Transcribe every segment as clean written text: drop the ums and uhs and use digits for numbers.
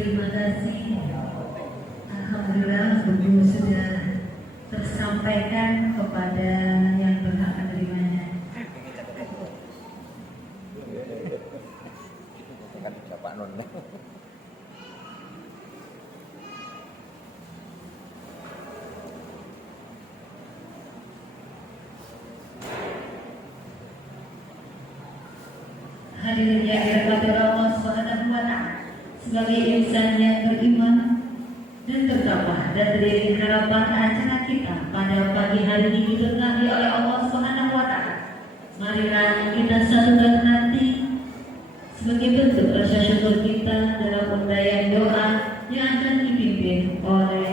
terima kasih. Alhamdulillah buku sudah tersampaikan kepada yang berhak menerimanya. Hadirin yang dirahmati Allah Subhanahu wa Ta'ala, sebagai insan yang beriman dan bertakwa dan beriring harapan acara kita pada pagi hari ini diberkahi oleh Allah Subhanahu wa Ta'ala. Marilah kita satukan hati sebagai bentuk rasa syukur kita dalam undayan doa yang akan dipimpin oleh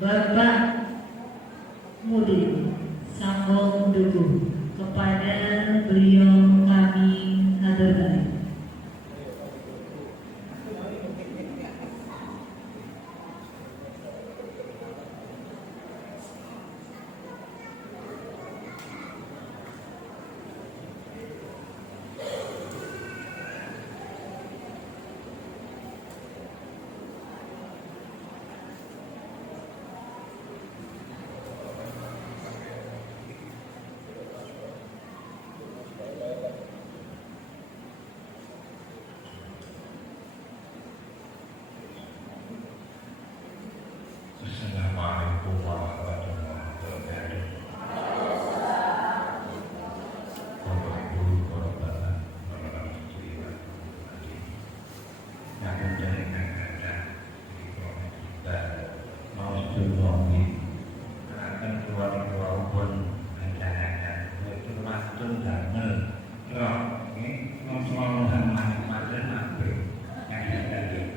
Bapak Mudi Sambong Duku. Kepada beliau kami haturkan. Assalamualaikum warahmatullahi wabarakatuh. Bapak Ibu, para bapak, para ibu, yang menjalankan keadaan di bawah kita, mau sebelumnya akan keluar pun rencanakan itu waktu damel roh ini ngomong macam-macam apa yang ada yang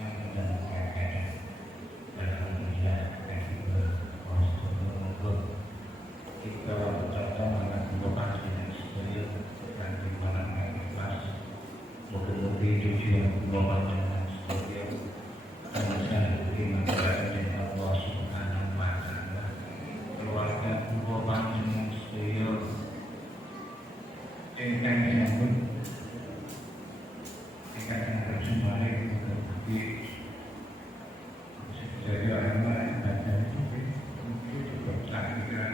menjalankan kita berkata anak buah yang superior dan di mana ikhlas mungkin tujuan buah yang superior dan saya di mana Allah Subhanahu wa Ta'ala keluarga buah yang superior ingkang disambut ingkang bersumber di jadi orang lain baca itu cukup tak dikira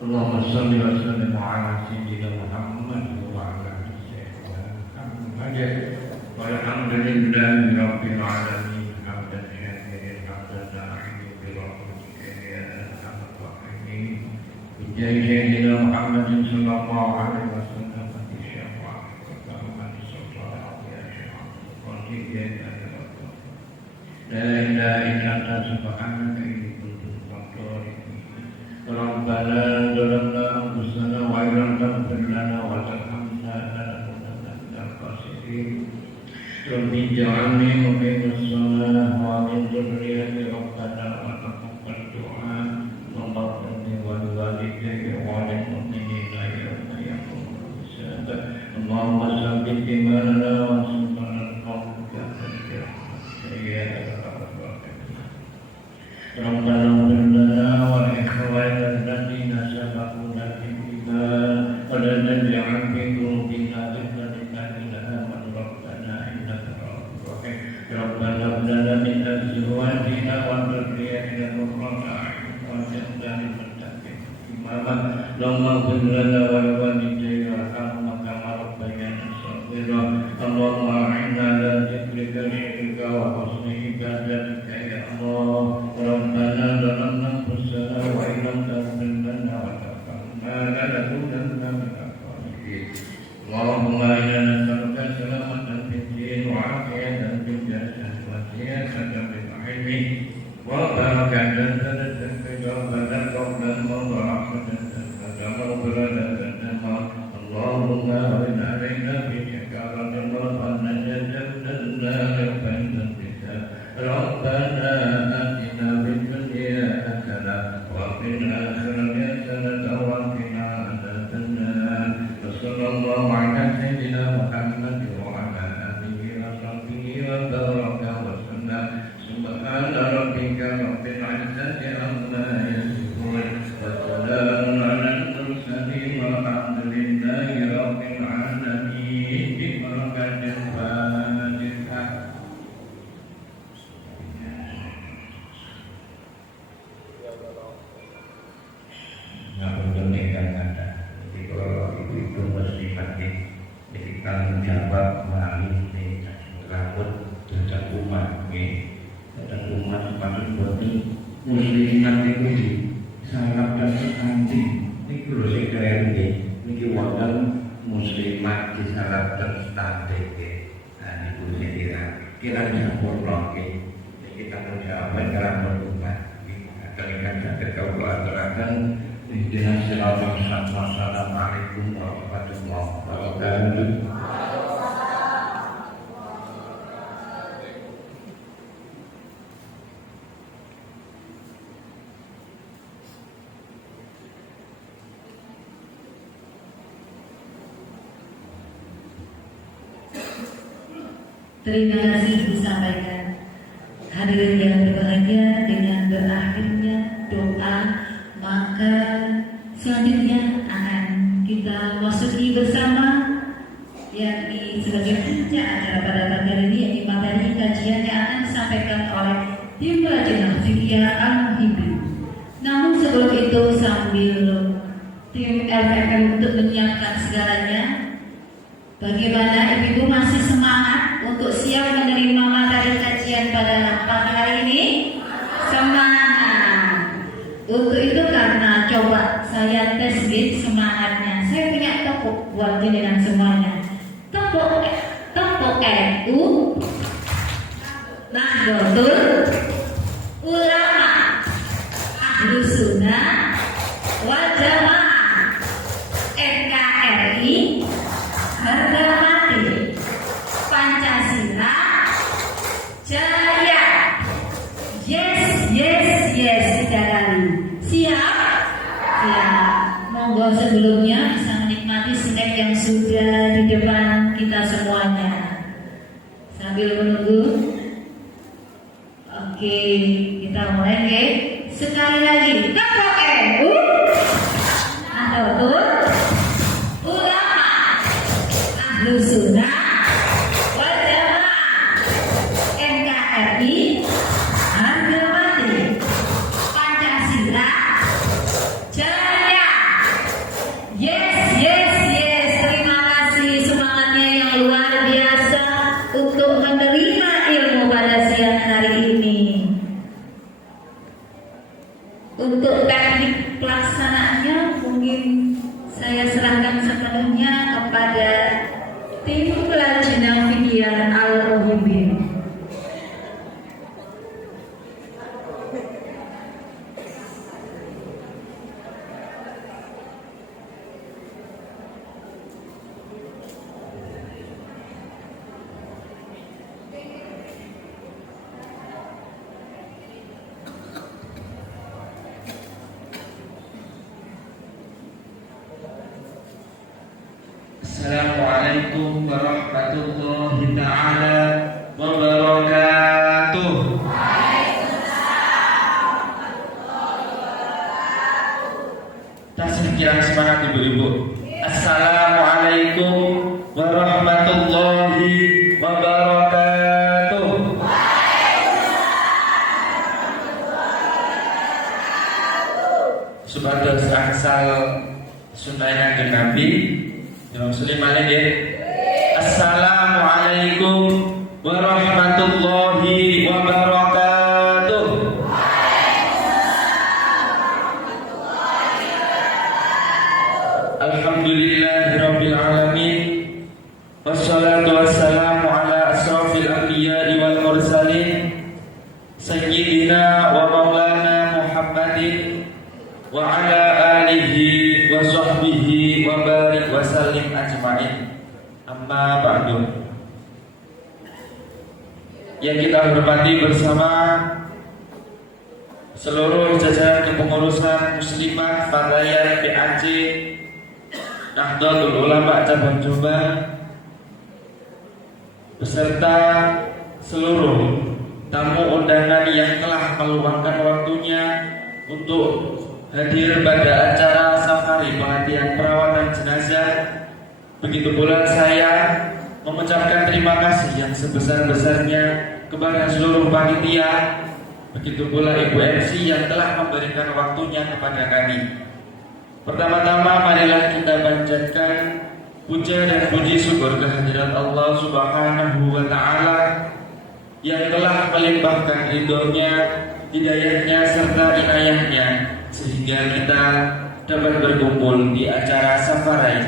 Allahumma salli wa sallim ala sayyidina Muhammad wa ala alihi walhamdulillahi rabbil alamin hamdan syakirin hamdan na'imin bi rahmatika ya arhamar rahimin bi sayyidina Muhammadin sallallahu alaihi wasallam bi syafa'ati Muhammad sallallahu alaihi wasallam la ilaha illa anta subhanaka inni kuntu minadh-dhalimin ربنا ظلمنا أنفسنا وإن لم تغفر لنا وترحمنا لنكونن من الخاسرين رب اجعلني مقيم الصلاة ومن ذريتي ربنا وتقبل دعاء واغفر لي ولوالدي وللمؤمنين يوم يقوم الحساب اللهم ثبت إيماننا وانصرنا القوم الكافرين يا أرحم الراحمين ربنا اغفر لنا ولإخواننا الذين سبقونا بالإيمان ولا تجعل في قلوبنا غلا للذين آمنوا ربنا إنك رؤوف رحيم ربنا هب لنا من أزواجنا وذرياتنا قرة أعين واجعلنا للمتقين إماما اللهم اغفر لنا ولوالدي وارحمهما كما ربيانا صغيرا اللهم أعنا على ذكرك شكرك وحسن عبادتك يا الله ربنا ظلمنا أنفسنا وإن لم تغفر لنا وترحمنا لنكونن من الخاسرين اللهم إنا نسألك سلامة في الدين وعافية في الجسد وسياسة في Assalamualaikum warahmatullahi wabarakatuh. Terima kasih disampaikan hadirin yang berbahagia. Dengan berakhirnya doa, maka selanjutnya akan kita masuki bersama yakni sebagai puncak acara pada pagi hari ini, yakni materi kajian yang akan disampaikan oleh tim Lajnah Fikih Al-Muhibbin. Namun sebelum itu, sambil tim LPM untuk menyiapkan segalanya, bagaimana Ibu masih semangat untuk siap menerima materi kajian pada pagi hari ini? Semangat. Untuk itu karena coba saya tes semangatnya. Saya punya tepuk buat jenengan semuanya. Tepuk NU, Nahdlatul Ulama, Ahlus Sunnah wal Jamaah, NKRI, harga mati, Pancasila jaya. Yes, tiga kali. Siap? Siap. Monggo sebelumnya bisa menikmati snack yang sudah di depan kita semuanya. Sambil menunggu. Oke, kita mulai ya. Sekali lagi. Tepuk NU, Nahdlatul Ulama, Ahlus Sunnah wal Jamaah, NKRI, harga mati, Pancasila jaya. Yes. Terima kasih semangatnya yang luar biasa untuk menerima ilmu pada siang hari ini. Untuk teknik pelaksanaannya mungkin saya serahkan sepenuhnya kepada tim Lajnah Fikih Al-Muhibbin. Assalamualaikum warahmatullahi ta'ala wabarakatuh. Tasbih yang semangat ibu-ibu. Assalamualaikum warahmatullahi wabarakatuh. Supados angsal sunah Kanjeng Nabi. Ya Muslim ya. Assalamualaikum warahmatullahi wabarakatuh. Alhamdulillahirabbil alamin. Wassalatu wassalamu ala asrofil anbiya'i wal mursalin, sayyidina sayyidina wa maulana Muhammadin wa ala alihi wa sahbihi wa barik wa sallim ajma'in. Amma ba'du. Yang kita hormati bersama seluruh jajaran kepengurusan Muslimah Fatayat PAC Nahdlatul Ulama Cabang Jombang beserta seluruh tamu undangan yang telah meluangkan waktunya untuk hadir pada acara safari pelatihan perawatan jenazah. Begitu pula saya mengucapkan terima kasih yang sebesar-besarnya kepada seluruh panitia. Begitu pula Ibu MC yang telah memberikan waktunya kepada kami. Pertama-tama marilah kita panjatkan puja dan puji syukur kehadirat Allah Subhanahu wa Ta'ala yang telah melimpahkan ridhonya, hidayahnya serta inayahnya sehingga kita dapat berkumpul di acara safari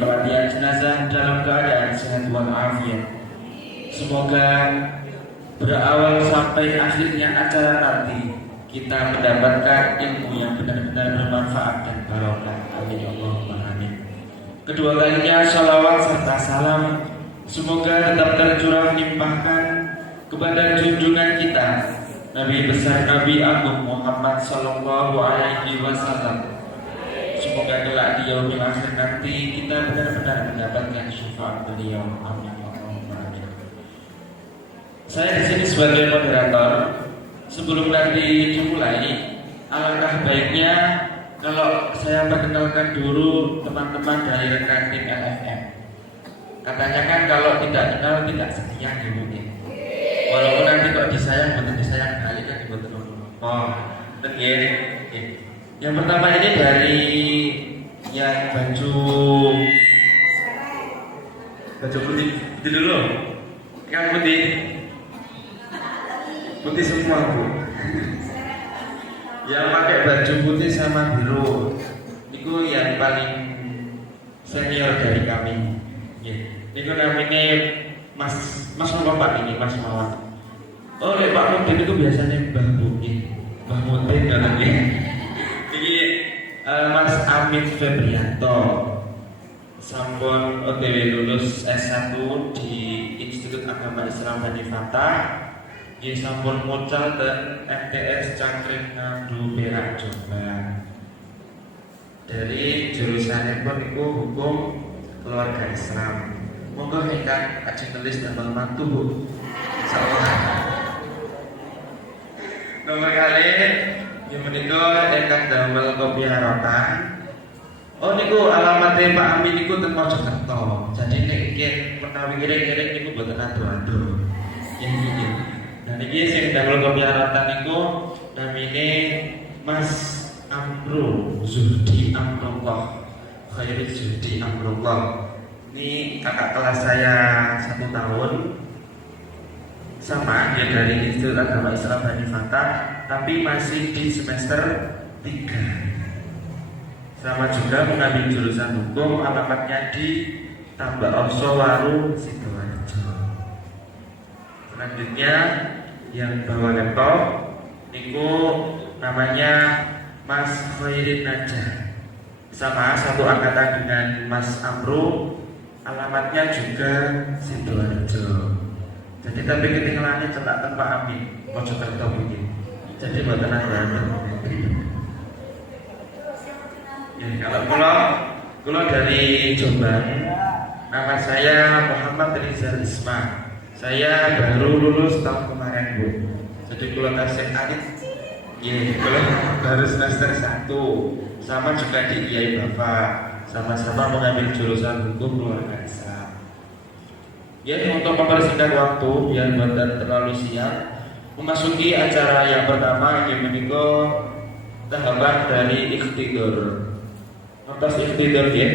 pelatihan jenazah dalam keadaan sehat walafiat. Semoga berawal sampai akhirnya acara nanti kita mendapatkan ilmu yang benar-benar bermanfaat dan barokah. Amin ya Allahumma amin. Kedua kalinya sholawat serta salam semoga tetap tercurah limpahkan kepada junjungan kita Nabi besar Nabi Agung Muhammad sallallahu alaihi wasallam. Semoga kelak di yaumil akhir nanti kita benar-benar mendapatkan syafaat beliau. Amin ya Allahumma amin. Saya di sini sebagai moderator. Sebelum nanti dimulai, alangkah baiknya kalau saya perkenalkan dulu teman-teman dari rekan tim LFM. Katanya kan kalau tidak kenal tidak sekian ya Bu. Walaupun nanti kok disayang, betul disayang kali kan betul. Oh, betul. Yang pertama ini dari yang baju putih dulu. Yang putih semua Bu. Yang pakai baju putih sama biru itu yang paling senior dari kami. Itu namanya Mas Bapak ini, Mas Mawar. Oh, Pak Mudin itu biasanya Mbah Mudin namanya. Ini Mas Amin Febrianto, sampun OTW lulus S1 di Institut Agama Islam Bani Fatah. Dia sampun mucal dan MTS Cangkring Ngadu Perak Jombang. Dari jurusannya pun itu hukum keluarga Islam. Monggo ingkang ajeng nulis damel mantu Bu. Insyaallah. Nomor kali yang menika ingkang damel kopi harotan. Oh niku alamatnya Pak Amin niku ten Mojokerto. Jadi nek iki menawi kira-kira niku mboten ado-ado. Nggih. Nah niki sing damel kopi harotan niku namine Mas Amro Zuhdi Amrullah. Khairi Zuhdi Amrullah. Ini kakak kelas saya 1 tahun, sama dia dari Institut Agama Islam Bani Fatah, tapi masih di semester 3. Sama juga mengambil jurusan hukum, alamatnya di Tambak Oso Waru Sidoarjo. Selanjutnya yang bawa laptop, niku namanya Mas Khairin Najah, sama satu angkatan dengan Mas Amru. Alamatnya juga Sidoarjo. Jadi tapi ketinggalannya cetak tempat Amin Mojokerto begini. Jadi buat tenaga. Ya, kalau dari Jombang, nama saya Muhammad Rizal Isma. Saya baru lulus tahun kemarin Bu. Jadi kalau kasih alit, ya kalau baru semester 1, sama juga di IAI Bapak. Sama-sama mengambil jurusan hukum keluarga Islam. Ya, untuk mempersingkat waktu biar tidak terlalu siang, memasuki acara yang pertama yang menika tahapan dari ikhtidur. Atas ikhtidur ya.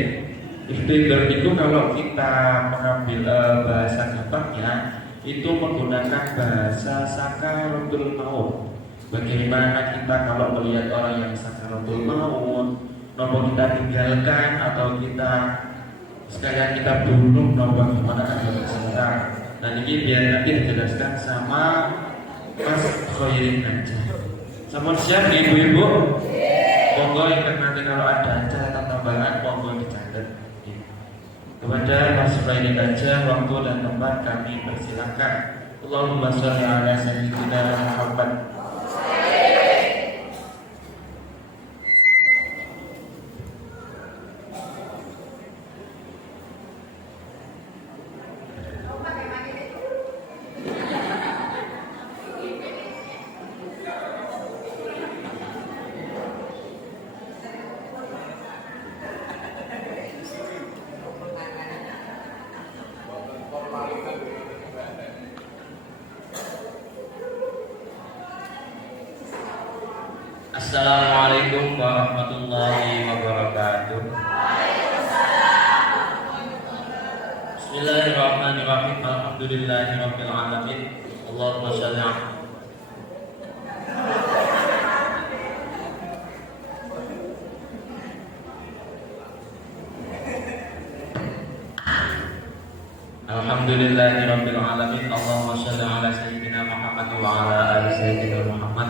Ikhtidur itu kalau kita mengambil bahasa gampangnya itu menggunakan bahasa sakaratul maut. Bagaimana kita kalau melihat orang yang sakaratul maut, nopo kita tinggalkan atau kita sekalian kita bunuh, nopo bagaimana akan bercerita. Nah ini biar nanti dijelaskan sama Mas khairin aja. Sampun siap ibu-ibu? Monggo ingkang nanti kalau ada acara tambahan monggo dicatat. Kepada Mas Khairin aja, waktu dan tempat kami persilakan. Allahumma sholli ala sayyidina Muhammad. Assalamualaikum warahmatullahi wabarakatuh. Bismillahirrahmanirrahim. Alhamdulillahirabbil alamin. Allahumma shalli ala Alhamdulillahirabbil alamin. Allahumma shalli ala sayyidina Muhammad wa ala ali sayyidina Muhammad.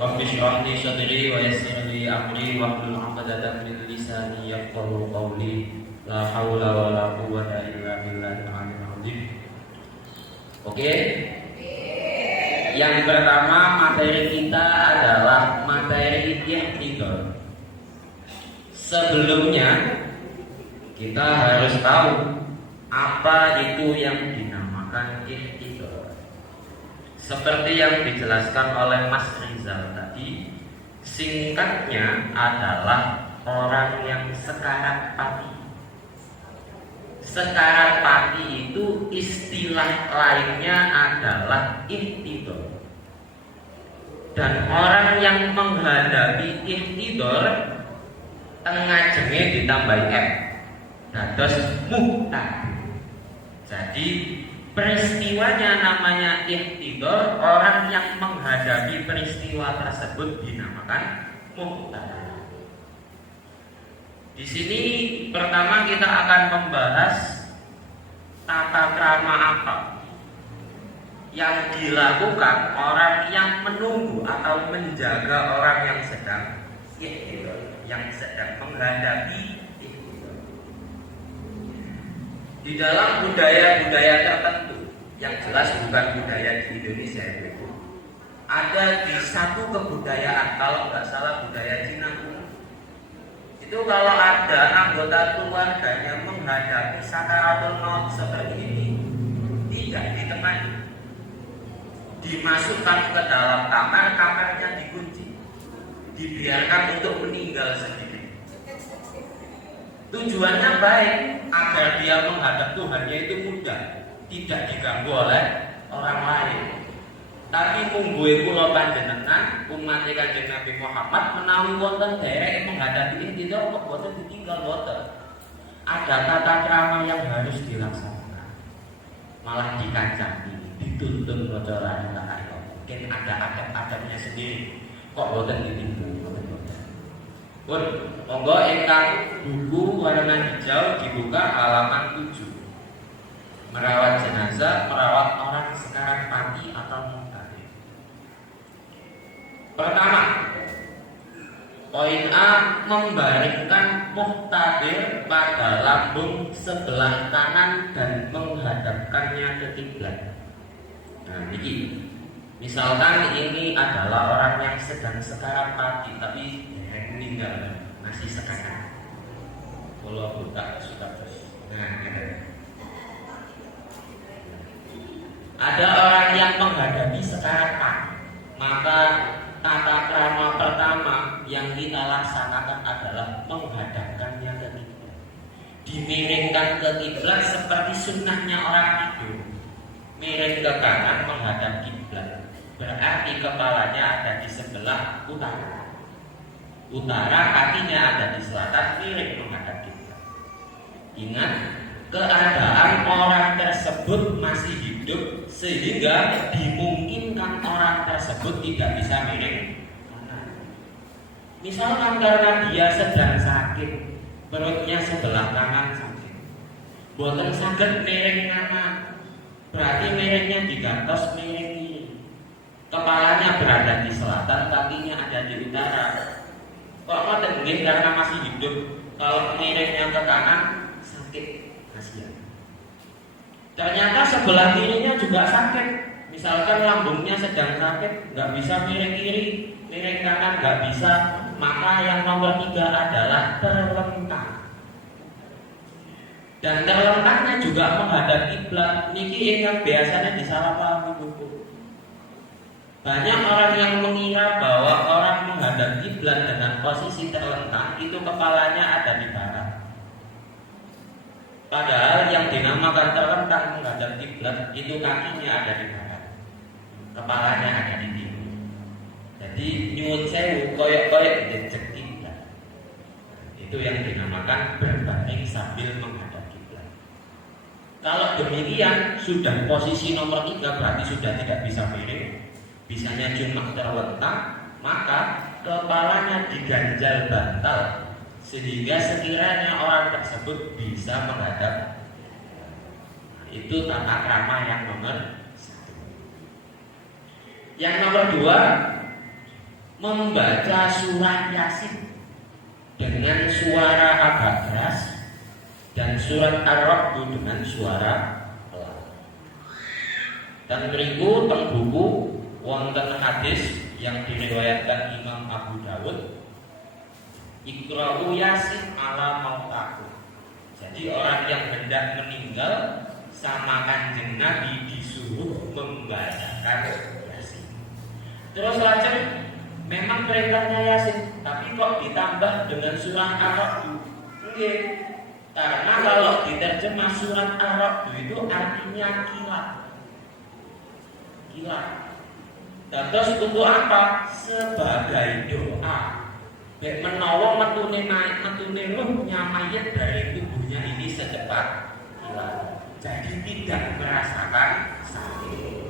Rabbi shrah li sadri wa yassir li amri wahlul 'uqdatam min lisani yafqahu qawli. La haula wa la quwwata illa billahil aliyyil azim. Oke. Yang pertama materi kita adalah materi ihtidar. Sebelumnya kita harus tahu apa itu yang dinamakan ihtidar. Seperti yang dijelaskan oleh Mas Rizal tadi, singkatnya adalah orang yang sekarat pati. Sekarat pati itu istilah lainnya adalah ihtidar. Dan orang yang menghadapi ihtidar tengah jenge ditambahi F, dados muhtadir. Jadi peristiwanya namanya ihtidar, orang yang menghadapi peristiwa tersebut dinamakan muhtadir. Di sini pertama kita akan membahas tata krama apa yang dilakukan orang yang menunggu atau menjaga orang yang sedang ihtidar, yang sedang menghadapi ihtidar. Di dalam budaya-budaya tertentu, yang jelas bukan budaya di Indonesia itu, ada di satu kebudayaan, kalau nggak salah budaya Cina itu, kalau ada anggota keluarganya menghadapi sakaratul maut seperti ini, tidak ditemani, dimasukkan ke dalam kamar, kamarnya dikunci, dibiarkan untuk meninggal sendiri. Tujuannya baik, agar dia menghadap Tuhannya itu mudah, tidak diganggu oleh orang lain. Tapi mungguhe kula panjenengan umat Kanjeng Nabi Muhammad menawi wonten derek menghadapi ihtidar kok boten ditinggal boten. Ada tata krama yang harus dilaksanakan. Malah dikancani, dituntun maca la ilaha. Mungkin ada adab-adabnya sendiri. Kok boten ditinggal boten. Pun monggo ingkang buku warna hijau dibuka halaman 7. Merawat jenazah, merawat orang sekarat mati atau muhtadir. Pertama, poin A, membaringkan muhtadir pada lambung sebelah kanan dan menghadapkannya ke kiblat. Nah, ini misalkan ini adalah orang yang sedang sekarat mati tapi meninggal, masih sekarat. Kalau buta sudah terus. Nah, gitu. Ada orang yang menghadapi sekarat mati, maka tata krama pertama yang kita laksanakan adalah menghadapkannya ke kiblat. Dimiringkan ke kiblat seperti sunnahnya orang tidur. Miring ke kanan menghadap kiblat. Berarti kepalanya ada di sebelah utara. Utara, kakinya ada di selatan, miring menghadap kiblat. Ingat, keadaan orang tersebut masih hidup sehingga dimungkinkan orang tersebut tidak bisa miring kanan. Misalkan karena dia sedang sakit, perutnya sebelah kanan sakit, boten saged miring kanan, berarti miringnya digantos miring kiri. kepalanya berada di selatan, kakinya ada di utara. Kok ngoten nggih karena masih hidup. Kalau miringnya ke kanan sakit, kasihan. Ternyata sebelah kirinya juga sakit. Misalkan lambungnya sedang sakit, nggak bisa miring kiri, miring kanan nggak bisa. Maka yang nomor 3 adalah terlentang. Dan terlentangnya juga menghadap kiblat. Niki yang biasanya disalahpahami buku. Banyak orang yang mengira bahwa orang menghadap kiblat dengan posisi terlentang itu kepalanya ada di barat. Padahal yang dinamakan terlentang menghadap kiblat itu kakinya ada di barat, kepalanya ada di timur. Jadi nyuwun sewu koyok-koyok dicek kiblat. Itu yang dinamakan berbaring sambil menghadap kiblat. Kalau demikian sudah posisi nomor 3 berarti sudah tidak bisa miring, bisanya cuma terlentang, maka kepalanya diganjal bantal sehingga sekiranya orang tersebut bisa menghadap. Itu tata krama yang nomor 1. Yang nomor 2, membaca surat Yasin dengan suara agak keras dan surat Ar-Ra'd dengan suara pelan. Dan beriku teng buku wonten hadis yang diriwayatkan Imam Abu Dawud, Iqra'u Yasin ala mautaku. Jadi orang yang hendak meninggal sama Kanjeng Nabi disuruh membacakan Yasin. Terus lajeng memang perintahnya Yasin, tapi kok ditambah dengan surah Ar-Ra'd? Nggih. Karena kalau diterjemah surat Ar-Ra'd itu artinya kilat. Kilat. Dan terus untuk apa? Sebagai doa. Bek menawa metune naik, metune ruhnya mayat dari tubuhnya ini secepat kilat. Jadi tidak merasakan sakit.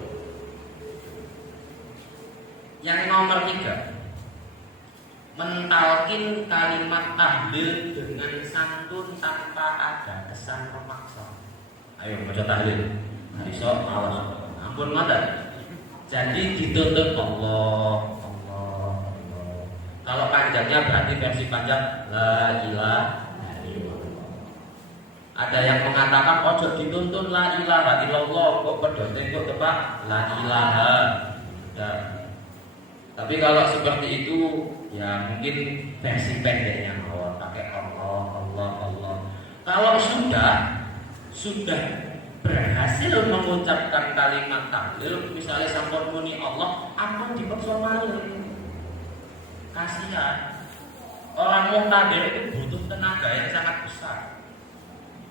Yang nomor 3, mentalkin kalimat tahlil dengan santun tanpa ada kesan memaksa. Ayo baca tahlil. Besok awas. Ampun mata. Jadi dituntut Allah, Allah, Allah. Kalau panjangnya berarti versi panjang la ilaha illallah. Ada yang mengatakan ojo dituntut la ilaha illallah, kok pedote kok tepak la ilaha. Tapi kalau seperti itu ya mungkin versi pendeknya Allah, pakai Allah, Allah, Allah. Kalau sudah berhasil mengucapkan kalimat tahlil, misalnya sampun muni Allah, ampun dipaksa malih. Kasihan. Orang muhtadir itu butuh tenaga yang sangat besar.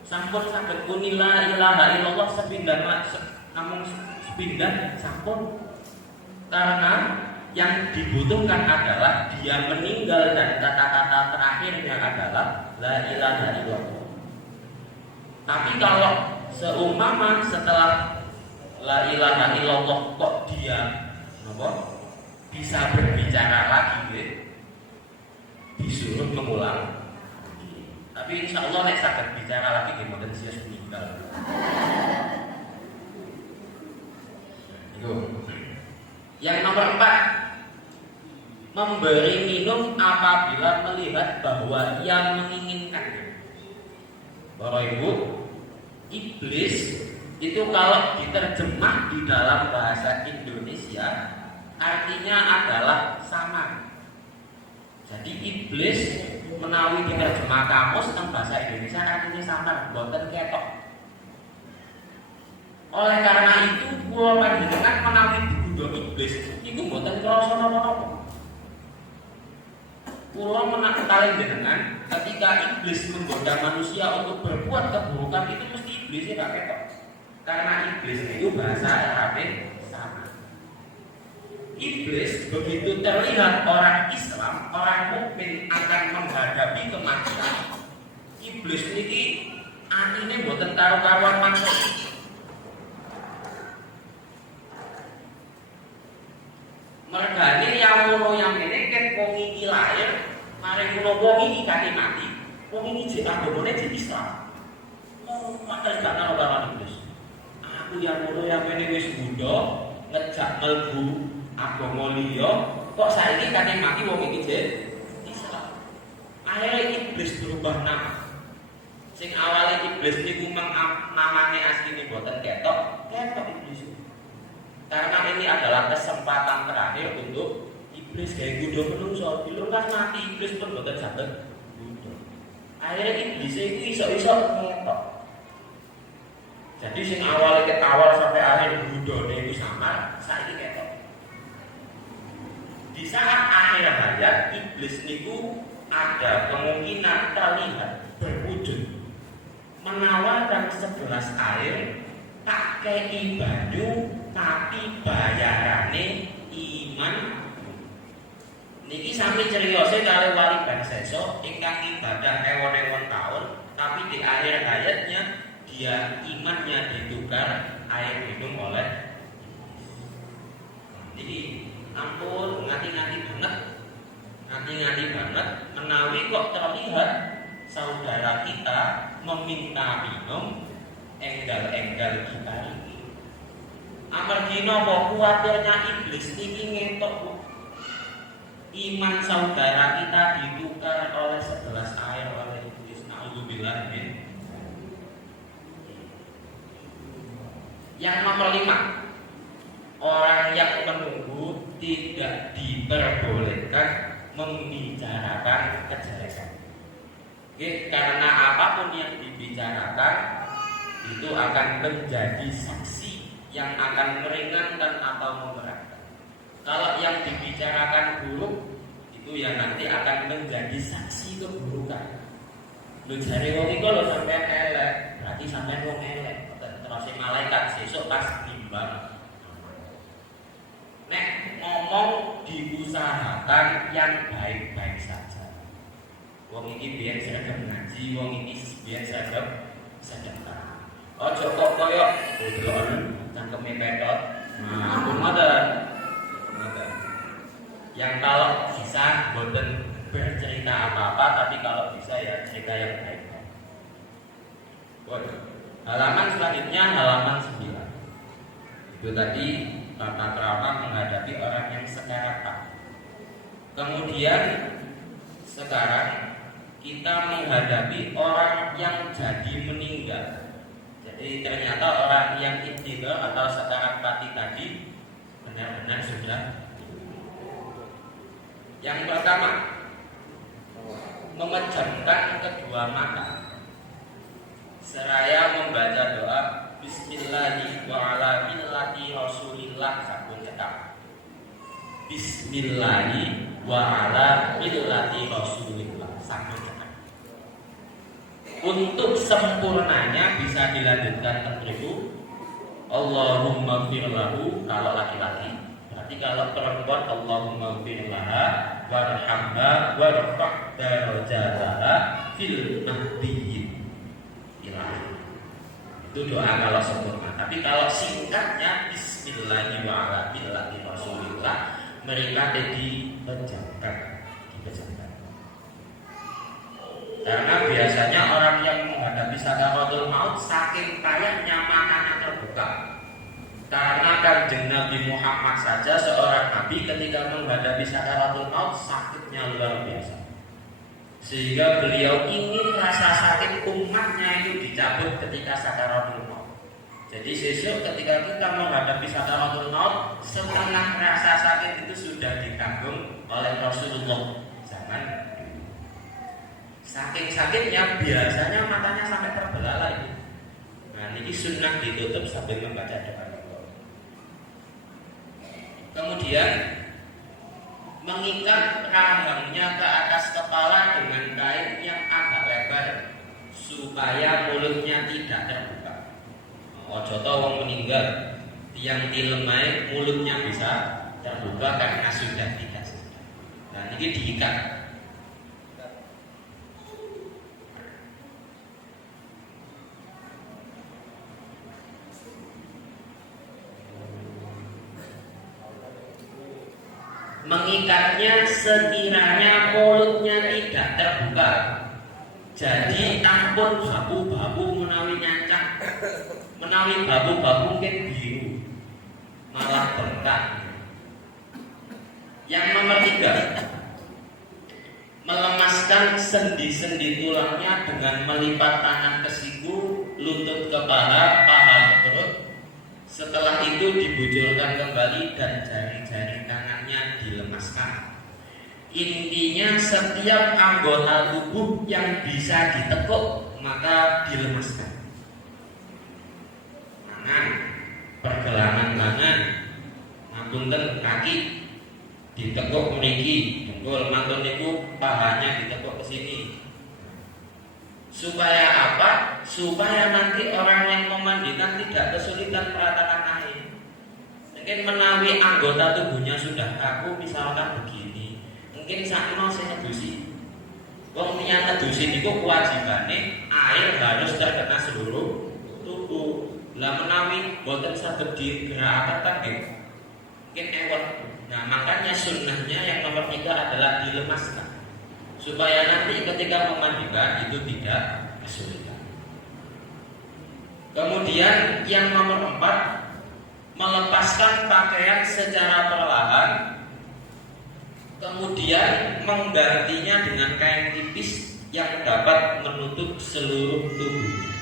Sampun saged muni la ilaha illallah sepindah namun sepindah sampun. Karena yang dibutuhkan adalah dia meninggal dan kata-kata terakhirnya adalah la ilaha illallah. Tapi kalau seumpama setelah la ilaha illallah kok dia bisa berbicara lagi, disuruh mengulang. Tapi insya Allah nek saged bicara lagi kemudian sias meninggal. Itu. Yang nomor 4, memberi minum apabila melihat bahwa ia menginginkan. Bapak Ibu, iblis itu kalau diterjemah di dalam bahasa Indonesia artinya adalah sama. Jadi iblis menawi diterjemah kamus teng bahasa Indonesia artinya sama, boten ketok. Oleh karena itu kula panjenengan menawi iblis itu mboten krasa napa-napa. Kula menakali jenengan ketika iblis menggoda manusia untuk berbuat keburukan itu mesti iblisnya gak ketok. Karena iblis itu bahasa Arab sama. Iblis begitu terlihat orang Islam, orang mukmin akan menghadapi kematian. Iblis niki atine mboten karo-karuan mangsa. Mergane yang ngono yang ngene ket wong iki lahir, mari ngono wong iki kate mati, wong iki jek agamane jek Islam. Maka gak karo karo iblis. Aku yang ngono yang ngene wis budha, ngejak melbu agama liya kok saiki kate mati wong iki jek Islam. Akhirnya iblis berubah nama. Sing awalnya iblis niku namanya asline boten ketok iblis. Karena ini adalah kesempatan terakhir untuk iblis kayak gudo menungso. Dulu kan mati iblis pun boten saged gudo. Akhirnya iblis itu iso-iso ketok. Jadi sing awalnya ketawal sampai akhir gudone iku samar, saiki ketok. Di saat akhir hayat iblis niku ada kemungkinan terlihat berwujud menawarkan segelas air tak kei banyu tapi bayarane iman. Niki sami ceriyose karo wali Banseso ingkang ibadah ewon-ewon tahun tapi di akhir hayatnya dia imannya ditukar air minum oleh jadi ampun ngati-ngati banget menawi kok terlihat saudara kita meminta minum enggal-enggal kita ini. Amargi napa kuwatirnya iblis niki ngetok iman saudara kita ditukar oleh segelas air oleh iblis. Nauzubillah min. Yang nomor 5, orang yang menunggu tidak diperbolehkan membicarakan kejelekan. Karena apapun yang dibicarakan itu akan menjadi saksi yang akan meringankan atau memberatkan. Kalau yang dibicarakan buruk itu ya nanti akan menjadi saksi keburukan. Lu jare wong iku lho sampean elek, berarti sampean wong elek. Terus malaikat sesuk pas timbang. Nek ngomong diusahakan yang baik-baik saja. Wong iki biyen seragam ngaji, wong iki biyen seragam sedekah. Ojo kok koyo bodhoan cangkeme petot. Nah, ampun mboten. Yang kalau bisa boten bercerita apa-apa, tapi kalau bisa ya cerita yang baik. Halaman selanjutnya halaman 9. Itu tadi tata krama menghadapi orang yang sekarang takut. Kemudian sekarang kita menghadapi orang yang jadi meninggal. Jadi ternyata orang yang ibtidal atau sekarang mati tadi benar-benar sudah. Yang pertama, memejamkan kedua mata seraya membaca doa Bismillahi wa ala millati Rasulillah sabun cetak. Bismillahi wa ala millati Rasulillah sabun cetak. Untuk sempurnanya bisa dilanjutkan tentu Allahumma firlahu kalau laki-laki. Berarti kalau perempuan Allahumma firlaha warhamha warfa' darajataha fil mahdiyyin. Itu doa kalau sempurna. Tapi kalau singkatnya Bismillahirrahmanirrahim Rasulillah, mereka dipejamkan. Karena biasanya orang yang menghadapi sakaratul maut saking kayaknya matanya terbuka. Karena Kanjeng Nabi Muhammad saja seorang nabi ketika menghadapi sakaratul maut sakitnya luar biasa. Sehingga beliau ingin rasa sakit umatnya itu dicabut ketika sakaratul maut. Jadi sesuk ketika kita menghadapi sakaratul maut, setengah rasa sakit itu sudah ditanggung oleh Rasulullah zaman dulu. Saking sakitnya biasanya matanya sampai terbelalak. Nah ini sunnah ditutup sambil membaca doa. Kemudian mengikat rahangnya ke atas kepala dengan kain yang agak lebar supaya mulutnya tidak terbuka. Ojo to wong meninggal yang dilemai mulutnya bisa terbuka karena sudah tidak sadar. Nah ini diikat. Mengikatnya sekiranya mulutnya tidak terbuka. Jadi ampun babu-babu menawi nyancang, menawi babu-babu mungkin biru, malah bengkak. Yang nomor 3, melemaskan sendi-sendi tulangnya dengan melipat tangan ke siku, lutut ke paha, paha ke perut. Setelah itu dibujurkan kembali dan jari-jari tangannya dilemaskan. Intinya setiap anggota tubuh yang bisa ditekuk maka dilemaskan. Tangan, pergelangan tangan, ngapunten kaki ditekuk mriki, dengkul mantun niku pahanya ditekuk ke sini. Supaya apa? Supaya nanti orang yang memandikan tidak kesulitan meratakan air. Mungkin menawi anggota tubuhnya sudah kaku, misalkan begini, mungkin sakno sing ngedusi. Wong yang ngedusi niku kewajibane air harus terkena seluruh tubuh. Lah menawi boten saged digerakkan nggih, mungkin ewot. Nah, makanya sunnahnya yang nomor 3 adalah dilemaskan, supaya nanti ketika memandikan itu tidak kesulitan. Kemudian yang nomor 4, melepaskan pakaian secara perlahan, kemudian menggantinya dengan kain tipis yang dapat menutup seluruh tubuhnya.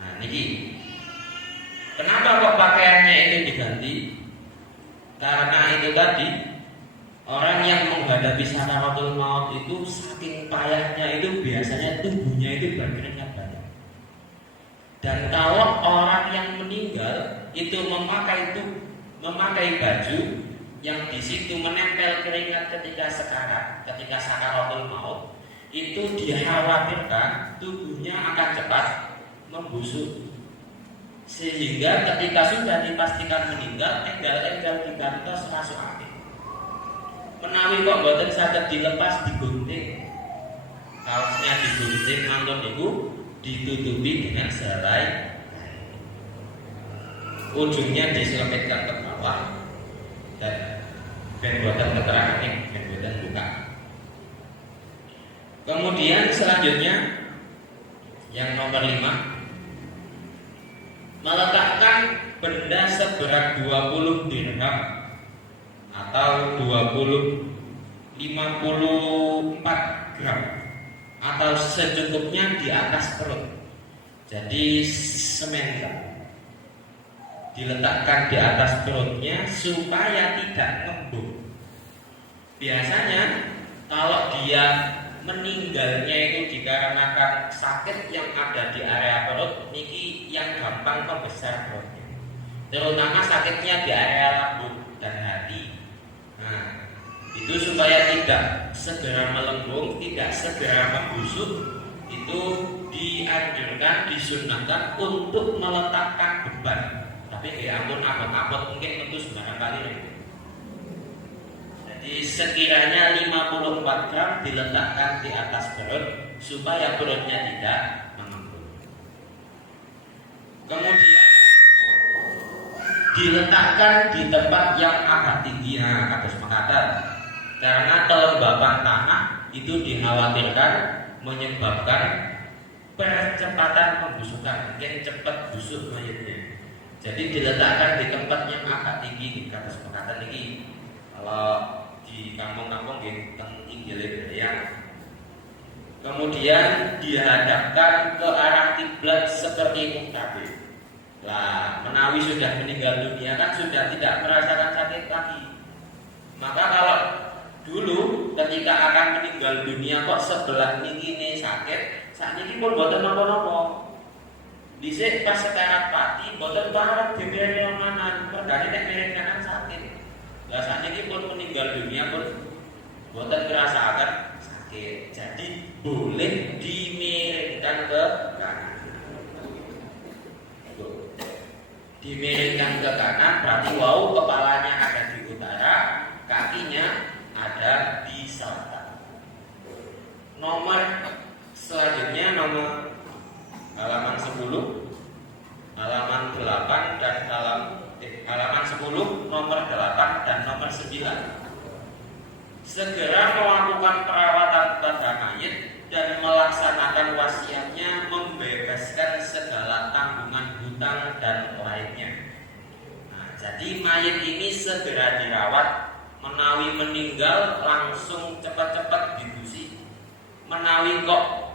Nah, niki kenapa kok pakaiannya itu diganti? Karena itu tadi, orang yang menghadapi sakaratul maut itu saking payahnya itu biasanya tubuhnya itu berkeringat banyak. Dan kalau orang yang meninggal itu memakai baju yang di situ menempel keringat ketika sakaratul maut, itu dikhawatirkan tubuhnya akan cepat membusuk. Sehingga ketika sudah dipastikan meninggal, enggal-enggal digantos masuk api. Menawi kok mboten saged dilepas digunting, kaosnya digunting mantun niku ditutupi dengan selai, ujungnya diselempitkan ke bawah dan ben boten keterangan ben boten buka. Kemudian selanjutnya yang nomor 5, meletakkan benda seberat 20 dirham atau 54 gram atau secukupnya di atas perut. Jadi semen diletakkan di atas perutnya supaya tidak ngembung. Biasanya kalau dia meninggalnya itu dikarenakan sakit yang ada di area perut, niki yang gampang membesar perutnya, terutama sakitnya di area lambung dan hati. Nah, itu supaya tidak segera melembung, tidak segera membusuk, itu dianjurkan, disunnahkan untuk meletakkan beban. Tapi ya ampun, abot-abot mungkin itu sembarang kali. Jadi sekiranya 54 gram diletakkan di atas perut supaya perutnya tidak mengembung. Kemudian diletakkan di tempat yang agak tinggi, atas mengatakan, karena kelembapan tanah itu dikhawatirkan menyebabkan percepatan pembusukan, mungkin cepat busuk mayatnya. Jadi diletakkan di tempat yang agak tinggi, atas mengatakan ini. Kalau di kampung-kampung teng inggile budaya. Kemudian dihadapkan ke arah kiblat seperti muktabir. Lah, menawi sudah meninggal dunia kan sudah tidak merasakan sakit lagi. Maka kalau dulu ketika akan meninggal dunia kok sebelah niki sakit, saat ini pun boten napa-napa. Dhisik pas sekarat pati boten parek diberi kanan, mergane nek miring kanan sakit. Lah saat ini pun meninggal dunia pun boten merasakan sakit. Jadi boleh dimiringkan ke kanan. Dimiringkan ke kanan berarti wau kepalanya ada di utara, kakinya ada di selatan. Nomor selanjutnya nomor halaman 10, halaman 8 dan halaman 10, nomor 8 dan nomor 9. Segera melakukan perawatan pada mayit dan melaksanakan wasiatnya, membebaskan segala tanggungan hutang dan lainnya. Nah, Jadi mayit ini segera dirawat, menawi meninggal langsung cepat-cepat dibusi. Menawi kok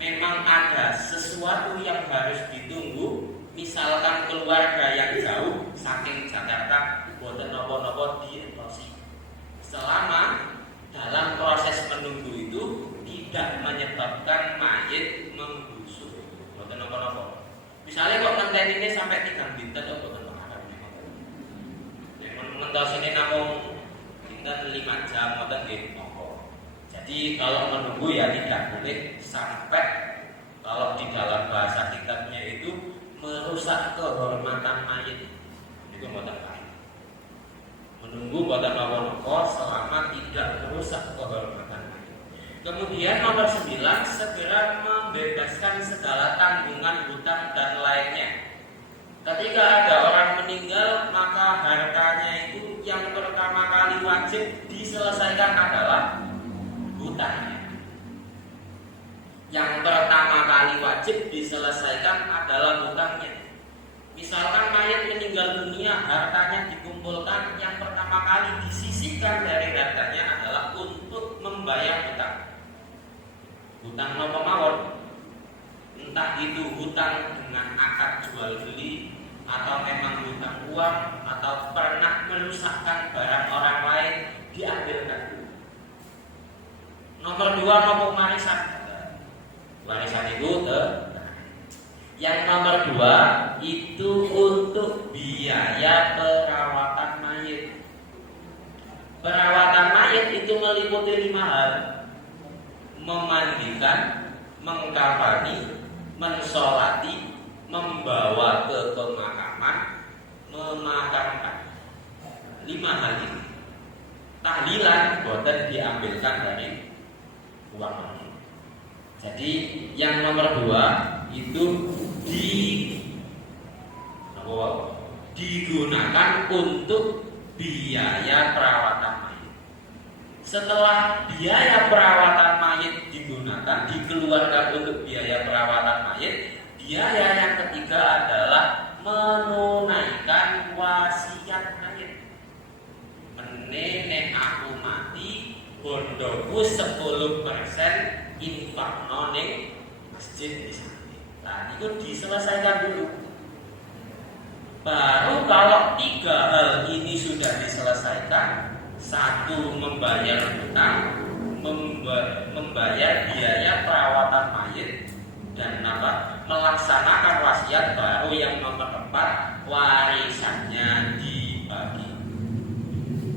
memang ada sesuatu yang harus ditunggu, misalkan keluarga yang jauh saking Jakarta, boten nopo-nopo dientosi. Selama dalam proses menunggu itu tidak menyebabkan mayit membusuk, boten nopo-nopo. Misalnya kok ngenteni ini sampai 3 dinten kok boten apa mengentos ini namung dinten 5 jam boten nggih monggo. Jadi kalau menunggu ya tidak boleh sampai, kalau di dalam bahasa kitabnya itu merusak kehormatan mayit. Itu boten baik. Menunggu boten napa-napa selama tidak merusak kehormatan mayit. Kemudian nomor 9, segera membebaskan segala tanggungan hutang dan lainnya. Ketika ada orang meninggal, maka hartanya itu yang pertama kali wajib diselesaikan adalah hutangnya. Yang pertama kali wajib diselesaikan adalah hutangnya. Misalkan mayat meninggal dunia, hartanya dikumpulkan, yang pertama kali disisihkan dari hartanya adalah untuk membayar hutang. Hutang napa mawon? Entah itu hutang dengan akad jual beli, atau memang hutang uang, atau pernah merusakkan barang orang lain, diambilkan dulu. Nomor 2, nopo warisan. Warisan itu yang nomor 2 itu untuk biaya perawatan mayit. Perawatan mayit itu meliputi 5 hal: memandikan, mengkafani, mensolati, membawa ke pemakaman, memakamkan. 5 hal ini. Tahlilan boten diambilkan dari uang mayit. Jadi yang nomor 2 itu digunakan untuk biaya perawatan mayit. Setelah biaya perawatan mayit digunakan, dikeluarkan untuk biaya perawatan mayit, biaya yang ketiga adalah menunaikan wasiat mayit. Nek aku mati, bondoku 10% infakno ning masjid di sana. Nah, itu diselesaikan dulu. Baru kalau 3 hal ini sudah diselesaikan, 1 membayar hutang, membayar biaya perawatan mayit, dan melaksanakan wasiat, baru yang nomor 4 warisannya dibagi.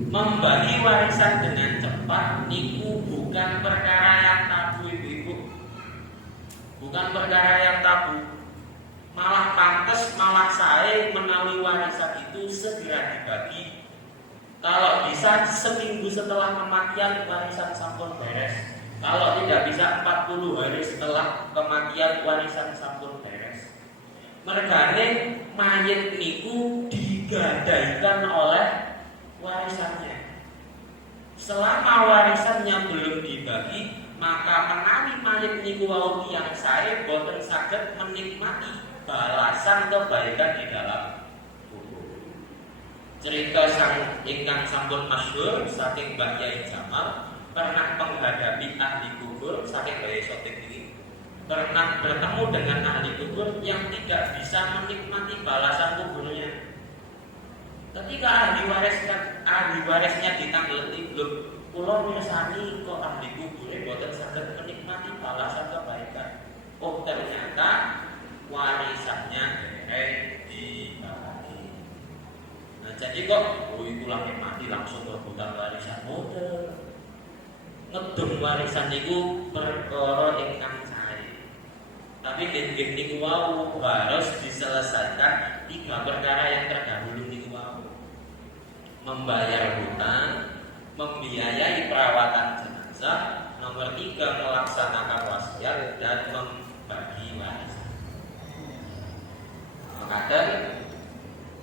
Membagi warisan dengan cepat niku bukan perkara yang tabu, ibu-ibu. Bukan perkara yang tabu. Malah pantas, malah saya menawi warisan itu segera dibagi. Kalau bisa seminggu setelah kematian warisan sampun beres. Kalau tidak bisa 40 hari setelah kematian warisan sampun beres. Mergane mayit niku digadaikan oleh warisannya. Selama warisannya belum dibagi, maka menawi mayit niku wau tiyang sae boten saged menikmati balasan kebaikan di dalam kubur. Cerita ingkang sampun masyhur saking Mbah Yai Jamal, pernah menghadapi ahli kubur saking Mbah Sotik ini, pernah bertemu dengan ahli kubur yang tidak bisa menikmati balasan kuburnya. Ketika ahli warisnya ditangleti, "Lho, kula mirsani kok ahli kubur boten saged menikmati balasan kebaikan." Oh, ternyata warisannya dibagi. Nah, jadi kok itu lagi mati langsung rebutan warisan model. Ngedung warisan niku perkara ingkang sae. Tapi gen-gen niku wau harus diselesaikan 3 perkara yang terdahulu niku wau. Membayar hutang, membiayai perawatan jenazah, nomor 3 melaksanakan wasiat, dan membagi warisan. Maka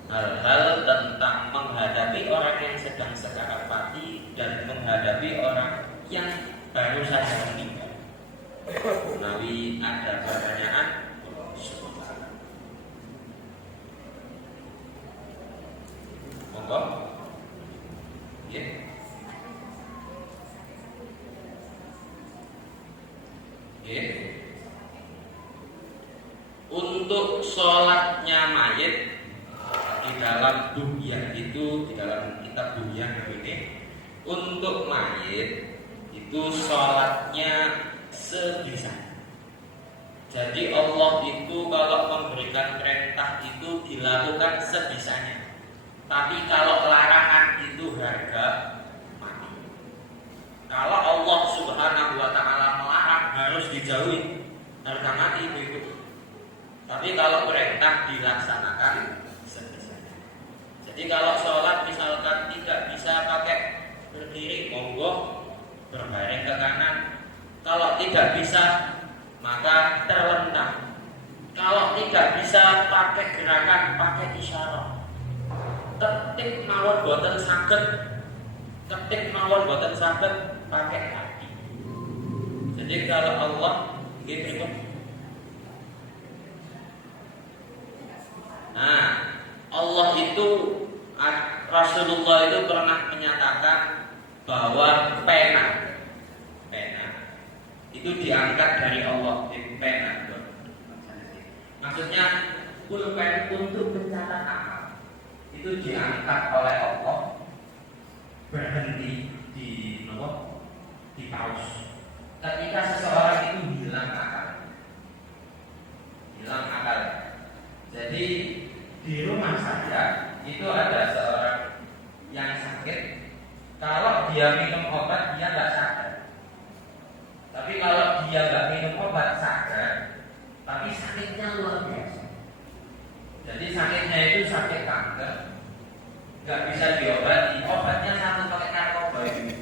hal-hal tentang menghadapi orang yang sedang sekarang mati dan menghadapi orang yang baru saja meninggal. Menawi ada pertanyaan, Oke. Untuk sholatnya mayit di dalam buhyah itu, di dalam kitab buhyah ini, untuk mayit itu sholatnya sebisa. Jadi Allah itu kalau memberikan perintah itu dilakukan sebisanya. Tapi kalau larangan itu harga mati. Kalau Allah Subhanahu wa taala melarang harus dijauhi, harga mati itu. Tapi kalau perintah dilaksanakan sebisanya. Jadi kalau sholat misalkan tidak bisa pakai berdiri, monggo berbaring ke kanan. Kalau tidak bisa maka terlentang. Kalau tidak bisa pakai gerakan, pakai isyarat. Ketik mawon boten saged, ketik mawon boten saged pakai hati. Jadi kalau Allah gitu. Nah, Allah itu, Rasulullah itu pernah menyatakan bahwa pena itu diangkat dari Allah, pena. Maksudnya pulpen untuk mencatat amal itu diangkat oleh Allah, berhenti di paus. Ketika seseorang itu hilang akal. Jadi di rumah saja itu ada seorang yang sakit. Kalau dia minum obat dia nggak sadar. Tapi kalau dia nggak minum obat sadar, tapi sakitnya luar biasa. Jadi sakitnya itu sakit kanker, nggak bisa diobati. Obatnya satu pakai narkoba itu.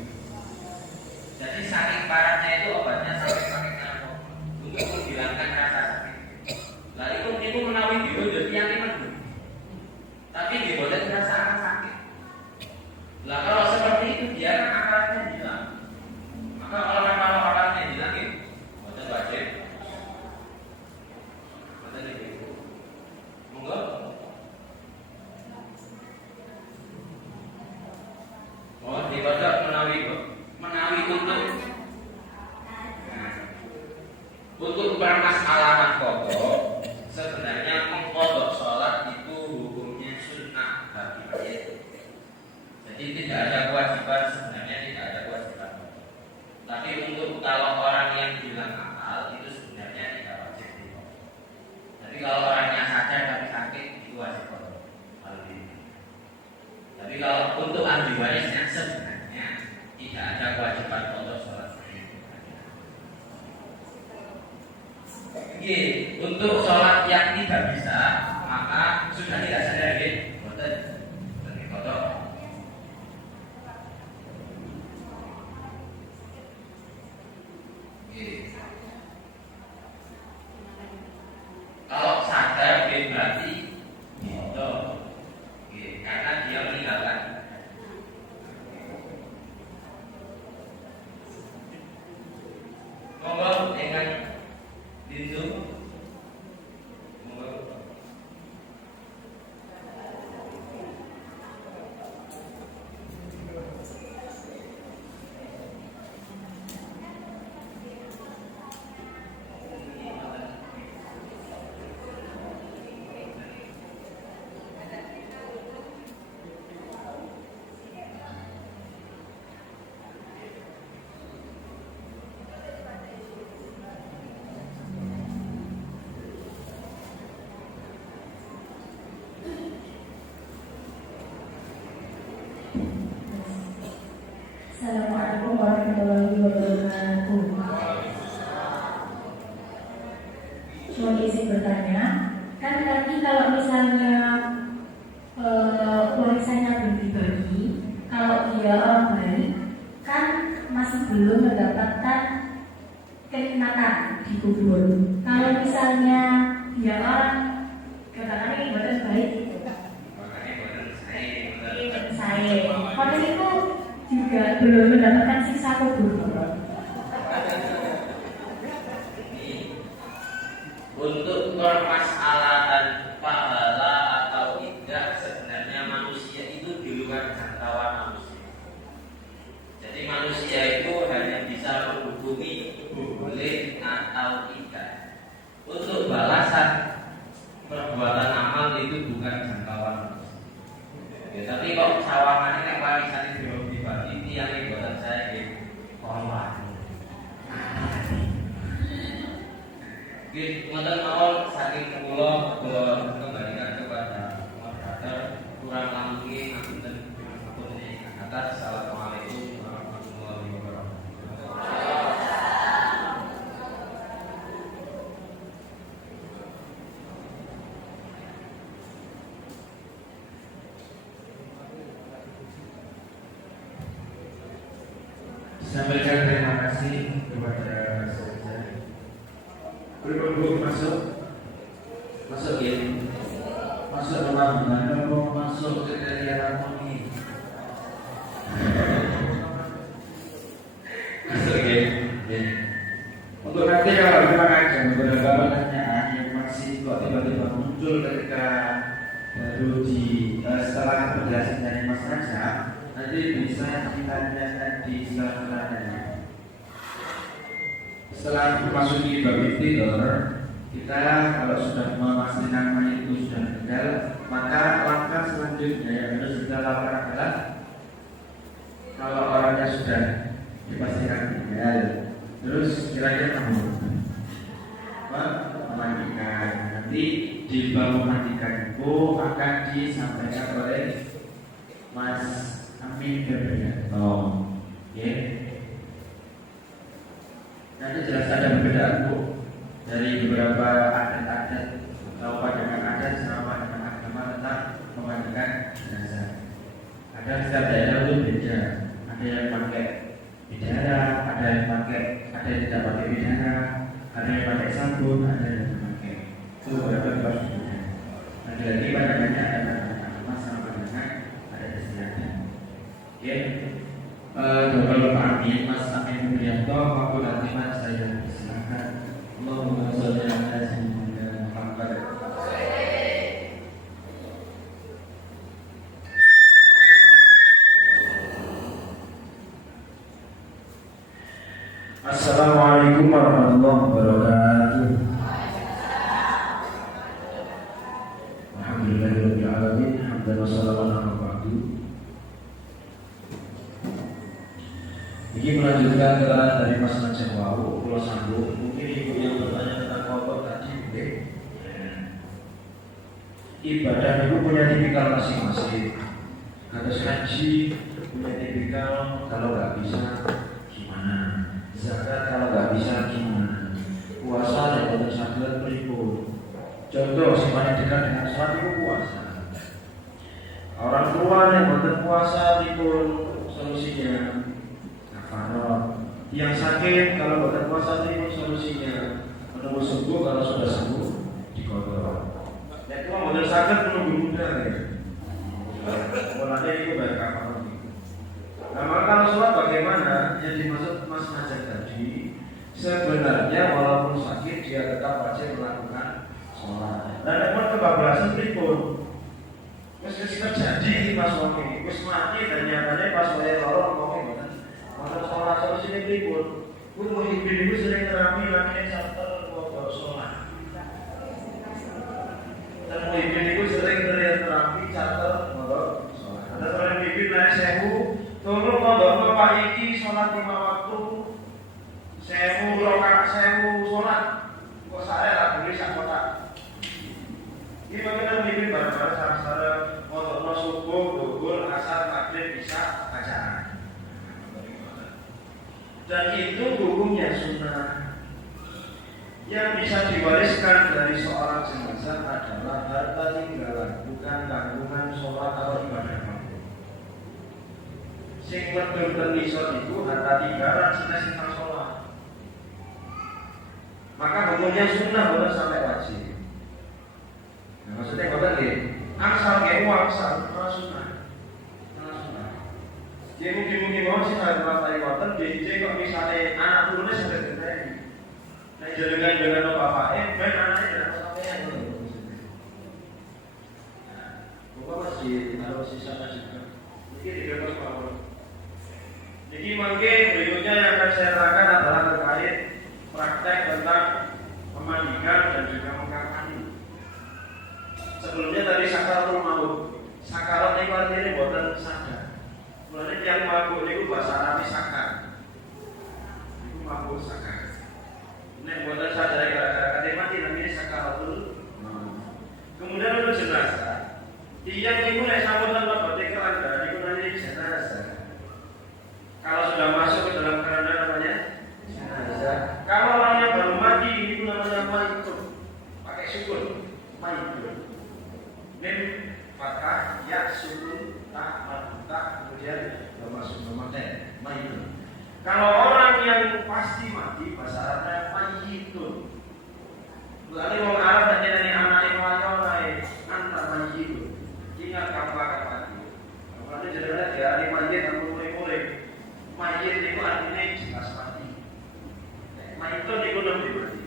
Jadi sakit parahnya itu obatnya sampai pakai narkoba untuk menghilangkan rasa sakit. Lah itu menawi dulu jadi yang ini. Tapi di boten rasakan sakit. Lah kalau seperti itu dia kan akalnya hilang. Maka kalau akalnya hilang itu boten wajib. Boten itu. Monggo. Oh, dibaca menawi kok. Menawi untuk permasalahan pokok sebenarnya mengkodok sholat itu hukumnya sunnah bagi mayit. Jadi tidak ada kewajiban, sebenarnya tidak ada kewajiban. Tapi untuk kalau orang yang hilang akal itu sebenarnya tidak wajib dikodok. Tapi kalau orangnya sadar tapi sakit itu wajib kodok. Tapi kalau untuk ahli warisnya sebenarnya tidak ada kewajiban kodok sholat. Untuk sholat yang tidak bisa maka sudah tidak sadar boten kodok. Kalau sadar berarti kodok. Karena dia meninggalkan. Monggo dengan Dindu. Assalamualaikum warahmatullahi wabarakatuh. Cuma izin bertanya, kan tadi kalau misalnya warisannya belum dibagi, kalau dia orang baik, kan masih belum mendapatkan kenikmatan di kubur. Kalau misalnya dia orang katakanlah ini buatan baik, saya, kalau itu juga belum mendapatkan siksa kubur. Untuk permasalahan pahala atau tidak, sebenarnya manusia itu di luar jangkauan manusia. Jadi manusia itu hanya bisa menghubungi boleh atau Korban. Oke, ngoten mawon saking kula kembalikan kepada moderator kurang langkung ngapunten atas. Assalamualaikum warahmatullahi wabarakatuh. Sampaikan terima kasih kepada Saudara. Berikut masuk ya, masuk ruangan, masuk ke daerah harmoni, masuk ya. Untuk nanti kalau kita akan beberapa pertanyaan yang masih kok tiba-tiba muncul ketika baru setelah penjelasan dari Mas Raja, nanti bisa ditanyakan di selanjutnya. Setelah memasuki bab istighfar, kita kalau sudah memastikan mayat itu sudah meninggal, maka langkah selanjutnya yang harus kita lakukan adalah kalau orangnya sudah dipastikan meninggal, terus kira-kira memandikan. Nanti di bab memandikan itu akan disampaikan oleh Mas Amin Berbianto, ya. Nanti jelas ada perbedaan Bu dari beberapa adat-adat atau pandangan adat sama pandangan agama tentang memandikan jenazah. Ada setiap daerah itu beda. Ada yang pakai bidara, ada yang tidak pakai bidara, ada yang pakai sabun, ada yang pakai. Itu beberapa berbeda. Nanti lagi pandangannya ada pandangan agama sama pandangan adat istiadat. Oke. Bapak Amin, Mas Amin Berbianto, aku nanti Mas saya silakan. Allahumma sholli ala sayyidina Muhammad. Assalamualaikum warahmatullahi wabarakatuh. Alhamdulillahirabbil alamin, hamdan wa salamun ala ba'du. Ini melanjutkan keterangan dari Mas Najib Wau, Pulau Sambung. Mungkin ibu yang bertanya tentang kotor tadi, boleh. Ibadah itu punya tipikal masing-masing. Kata haji punya tipikal, kalau nggak bisa gimana? Zakat kalau nggak bisa gimana? Puasa yang betul sadar berikut. Contoh semuanya dekat dengan sholat itu puasa. Orang tua yang betul puasa itu solusinya. Yang sakit kalau bukan puasa itu solusinya menunggu sembuh, kalau sudah sembuh dikodok. Yang tua model sakit menunggu muda ya. Mulanya itu baik apa lagi. Nah maka kalau sholat bagaimana? Yang dimaksud Mas Najib tadi, sebenarnya walaupun sakit dia tetap wajib melakukan sholat. Dan namun kebablasan pripun. Wis terjadi pas wong wis mati dan nyatanya pas wae loro wong masa sholat solusi ini berikut. Pun muhibbin itu sering terapi namanya charter kodok sholat. Dan muhibbin itu sering terapi charter kodok sholat. Ada orang muhibbin naik sewu, tolong kodok Pak iki sholat 5 waktu, sewu rokaat sewu sholat. Kok saya tak boleh sak kotak. Ini bagaimana muhibbin bareng-bareng sama-sama kodok subuh, duhur, asar, maghrib, isya, bacaan. Dan itu hukumnya sunnah. Yang bisa diwariskan dari seorang jenazah adalah harta tinggalan, bukan tanggungan sholat atau ibadah makhluk. Sing medul tenisor itu harta tinggalan sing sholat. Maka hukumnya sunnah bukan sampai wajib. Nah, maksudnya kata dia, angsal kayak uang angsal, malah sunnah. Dia mungkin mau sih saya merasa ikutan, jadi kok misalnya anak turunnya sudah gede, nah jalan-jalan bapaknya, main anaknya jangan sampai yang itu. Bapak masih taruh sisa juga, mungkin dibebas pak. Jadi mungkin berikutnya yang akan saya terangkan adalah terkait praktek tentang memandikan dan juga mengkafani. Sebelumnya tadi sakaratul maut, sakarat ini artinya buatan sadar. Mulanya yang mabuk itu bahasa Arabi sakar. Kalau orang yang pasti mati, bahasa Arabnya mayyitun. Berarti orang Arab dan jadi anak yang lain antar mayyitun. Ingat kamu akan mati. Berarti jadinya dia ada mayyit atau mulai. Mayyit itu artinya jelas mati. Mayyitun itu lebih berarti.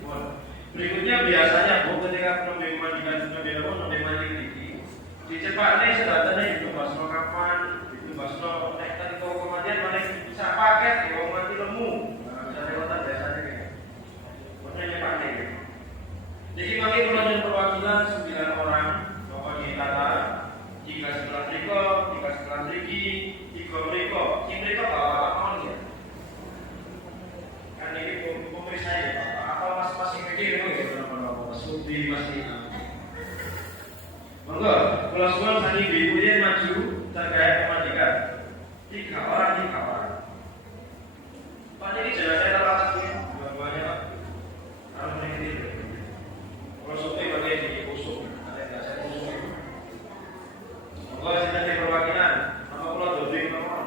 Berikutnya biasanya ketika penemui mandikan penemui mandi ini dicepatnya sedatanya itu basno kapan, itu basno nektar itu kemudian mana bisa paket, kalau mati lemu, bisa lewatan biasanya gitu. Pokoknya cepatnya gitu. Jadi bagi keluarga perwakilan 9 orang, bapak kita jika setelah mereka, jika setelah mereka, jika mereka, apa ya? Kan ini pemirsa ya, apa masing-masing mikir itu nama Subi masih. Monggo, kalau semua tadi ibu-ibu maju terkait pemandikan 3 orang. Pak ini jelasnya terlalu satu, dua-duanya Pak. Harus mengikuti. Kalau Subi pakai di kusuk, ada yang saya kusuk. Monggo kita perwakilan, apa pulau Dobing nomor?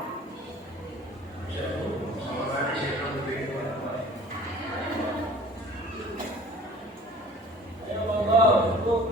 Sama kali saya Dobing itu. Ayo monggo, untuk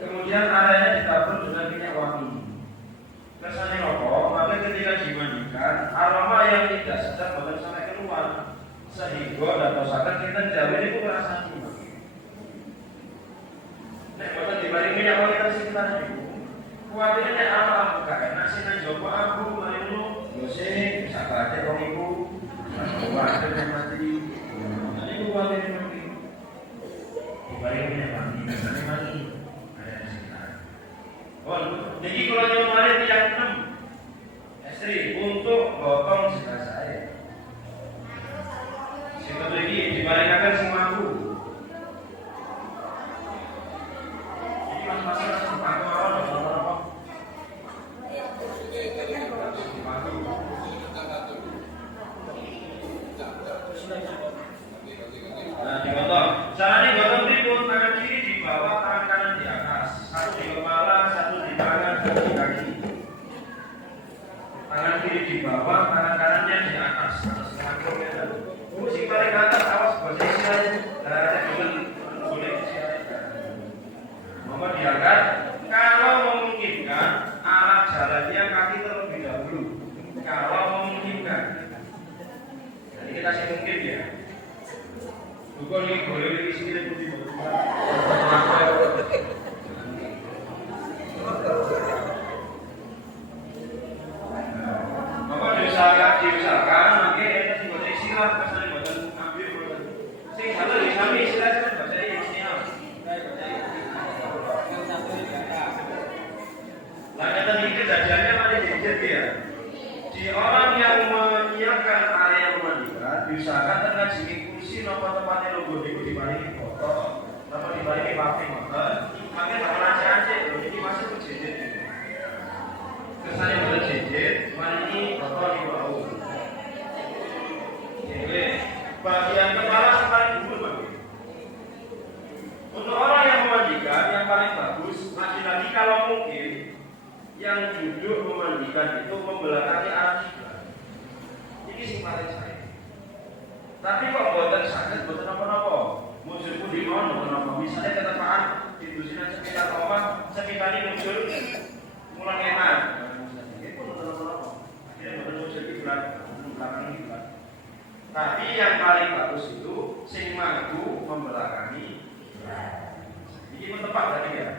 kemudian areanya ditabur dengan minyak wangi. Kesannya rokok, maka ketika dimandikan, aroma yang tidak sedap bahkan sampai keluar, sehingga atau saat kita jauh itu rasanya. Nek bahkan dibanding minyak wangi kasih kita itu, kuatirnya apa bukan nasi dan jopo aku marimu, dosen bisa baca orang ibu, ada yang mati, ini kuatirnya mati. Dibanding minyak wangi, kasih mati. Jadi kalau yang kemarin yang 6 istri untuk potong jenazah saya. Sehingga lagi dibalikkan si mampu. Jadi masing-masing harus mampu awal dan apa? Nah, digotong. Caranya gotong tribun tangan kiri di bawah, tangan kanan di atas. Satu di kepala, satu di tangan, satu di kaki. Tangan kiri di bawah, tangan kanannya di atas. Setengah kilometer. Si paling atas awas bahasa istilahnya. Ada juga boleh disiarkan. Maka diangkat. Kalau memungkinkan, arah jalannya kaki terlebih dahulu. Kalau memungkinkan. Jadi kita kasih mungkin ya. Bukan ini boleh diisikan putih. Bapak diusahakan, maka kita sih boleh istilah, kesannya boleh ambil, sih satu di kami istilah kan bahasa istilah. Lanjut tadi kejadiannya pada jadi ya. Di orang yang menyiapkan area memandikan, diusahakan terkajimi kursi nopo tempatnya logo itu dibanding foto, nopo dibanding papi motor, maka tak lancar ini masih berjejer. Kesannya berjejer, mani foto di bawah. Jadi bagian kepala paling dulu bagi. Untuk orang yang memandikan yang paling bagus, lagi-lagi kalau mungkin yang duduk memandikan itu membelakangi arah kiblat. Ini simpanan saya. Tapi kok buatan sakit, buatan apa-apa. Musuhku di mana, buatan apa bisa. misalnya ketepaan industrinya sekitar rumah, sekitar ini muncul mulai enak. Itu betul-betul akhirnya muncul di bulan belakang ini. Tapi yang paling bagus itu sing mampu membelakangi. Ini pun tepat tadi ya.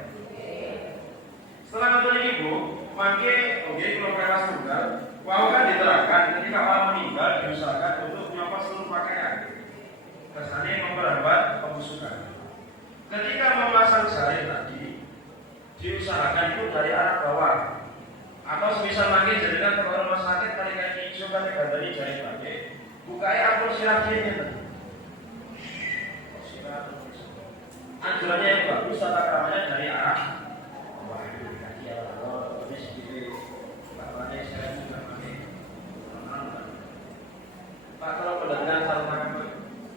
Setelah nonton ini Bu, maka kalau kelas tunggal, wow kan diterangkan ketika orang meninggal diusahakan untuk menyopot seluruh pakaian. Kesannya memperlambat pembusukan. Ketika memasang jari tadi, diusahakan itu dari arah bawah. Atau semisal makin jaringan ke rumah sakit, tarik hijau kan dari jari balik. Bukai ampun sirap ini tadi. Anjurannya yang bagus tata keramanya dari arah bawah. Pak kalau pendengar salah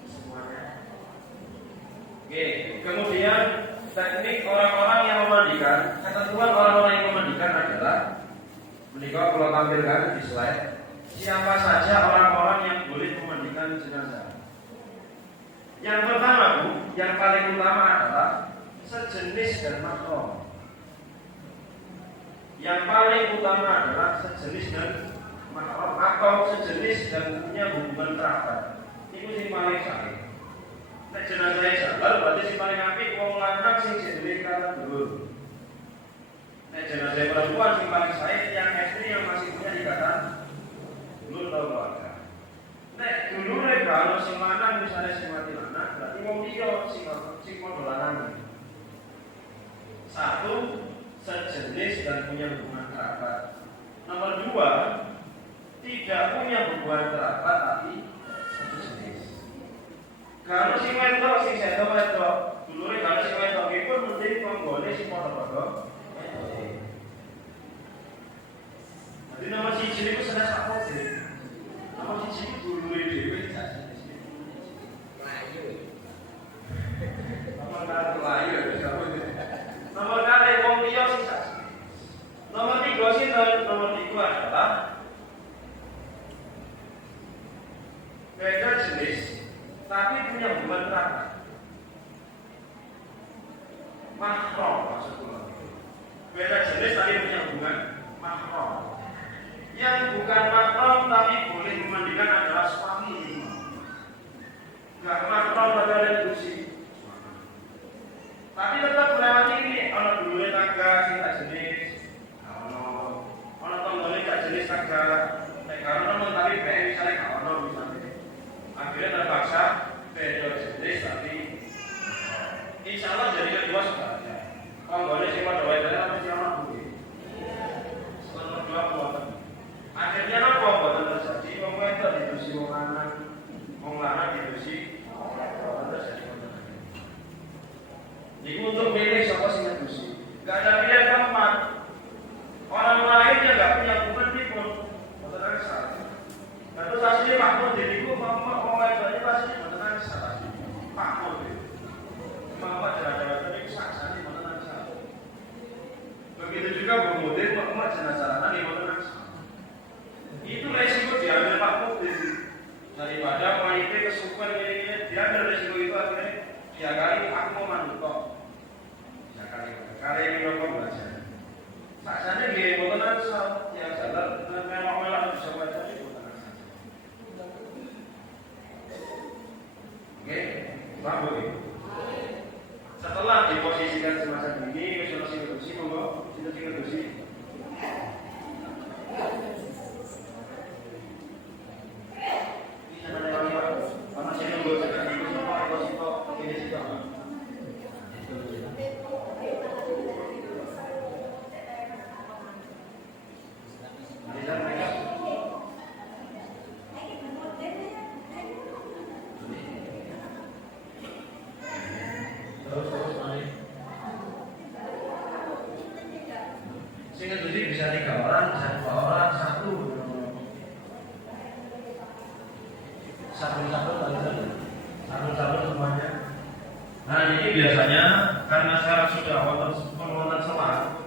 semuanya. Oke, kemudian teknik orang-orang yang memandikan. Ketentuan orang-orang yang memandikan adalah menikah kalau tampilkan di slide. Siapa saja orang-orang yang boleh memandikan jenazah. Yang pertama Bu, yang paling utama adalah sejenis dan mahram. Yang paling utama adalah sejenis dan mahram atau sejenis dan punya hubungan kerabat. Itu yang paling sakit. Nek jenazah sabar berarti yang paling apik wong lanang sing jenenge karo dulur. Nek jenazah perempuan yang paling sakit yang istri yang masih punya ikatan dulur atau keluarga. Nek dulure kalau sing lanang misalnya sing mati lanang berarti wong liya sing padha lanang. Satu, sejenis dan punya hubungan kerabat. Nomor dua, tidak punya hubungan kerabat tapi satu jenis. Kalau si wedok, si sedo wedok, dulure kalau si wedok itu mesti konggone si padha-padha. Jadi nomor siji itu sudah sakit sih. Nomor siji itu dulure dhewe jadi. Nomor kali nomor kali wong liya sing saksi. Nomor tiga sih nomor tiga adalah beda jenis tapi punya hubungan kerabat. Mahram maksudnya. Beda jenis tapi punya hubungan mahram. Yang bukan mahram tapi boleh memandikan adalah suami. Enggak mahram tapi ada diskusi. Tapi tetap melewati ini, orang dulu tangga sih tak jenis, orang tonggolnya tak jenis tangga, karena tapi pengen misalnya kalau misalnya, akhirnya terpaksa beda jenis tapi, insya Allah jadi kedua sudah ada. Tonggolnya sih pada wajarnya tapi siapa dulu, setelah kedua buatan, akhirnya apa buatan terjadi, ngomong itu didusi ngomong lanang didusi, buatan terjadi. Itu untuk milih siapa sih yang dusi. Gak ada pilihan keempat. Orang lain yang gak punya hubungan pun betul salah. Dan terus asli makmur diriku orang itu asli betul salah. Makmur itu. Mama jalan-jalan tadi saksani betul salah. Begitu juga bermodel makmur jenazah tadi betul salah. Itu resiko diambil makmur daripada mayitnya kesukuan ini diambil resiko itu akhirnya ya kali aku mau manut kali ini apa belajar saksanya dia bukan asal yang sadar memang melah bisa baca itu bukan asal. Oke, paham ya? Setelah diposisikan semacam ini solusi reduksi monggo solusi reduksi bisa 3 orang, bisa 2 orang, satu semuanya. Nah ini biasanya karena sekarang sudah wonten selang,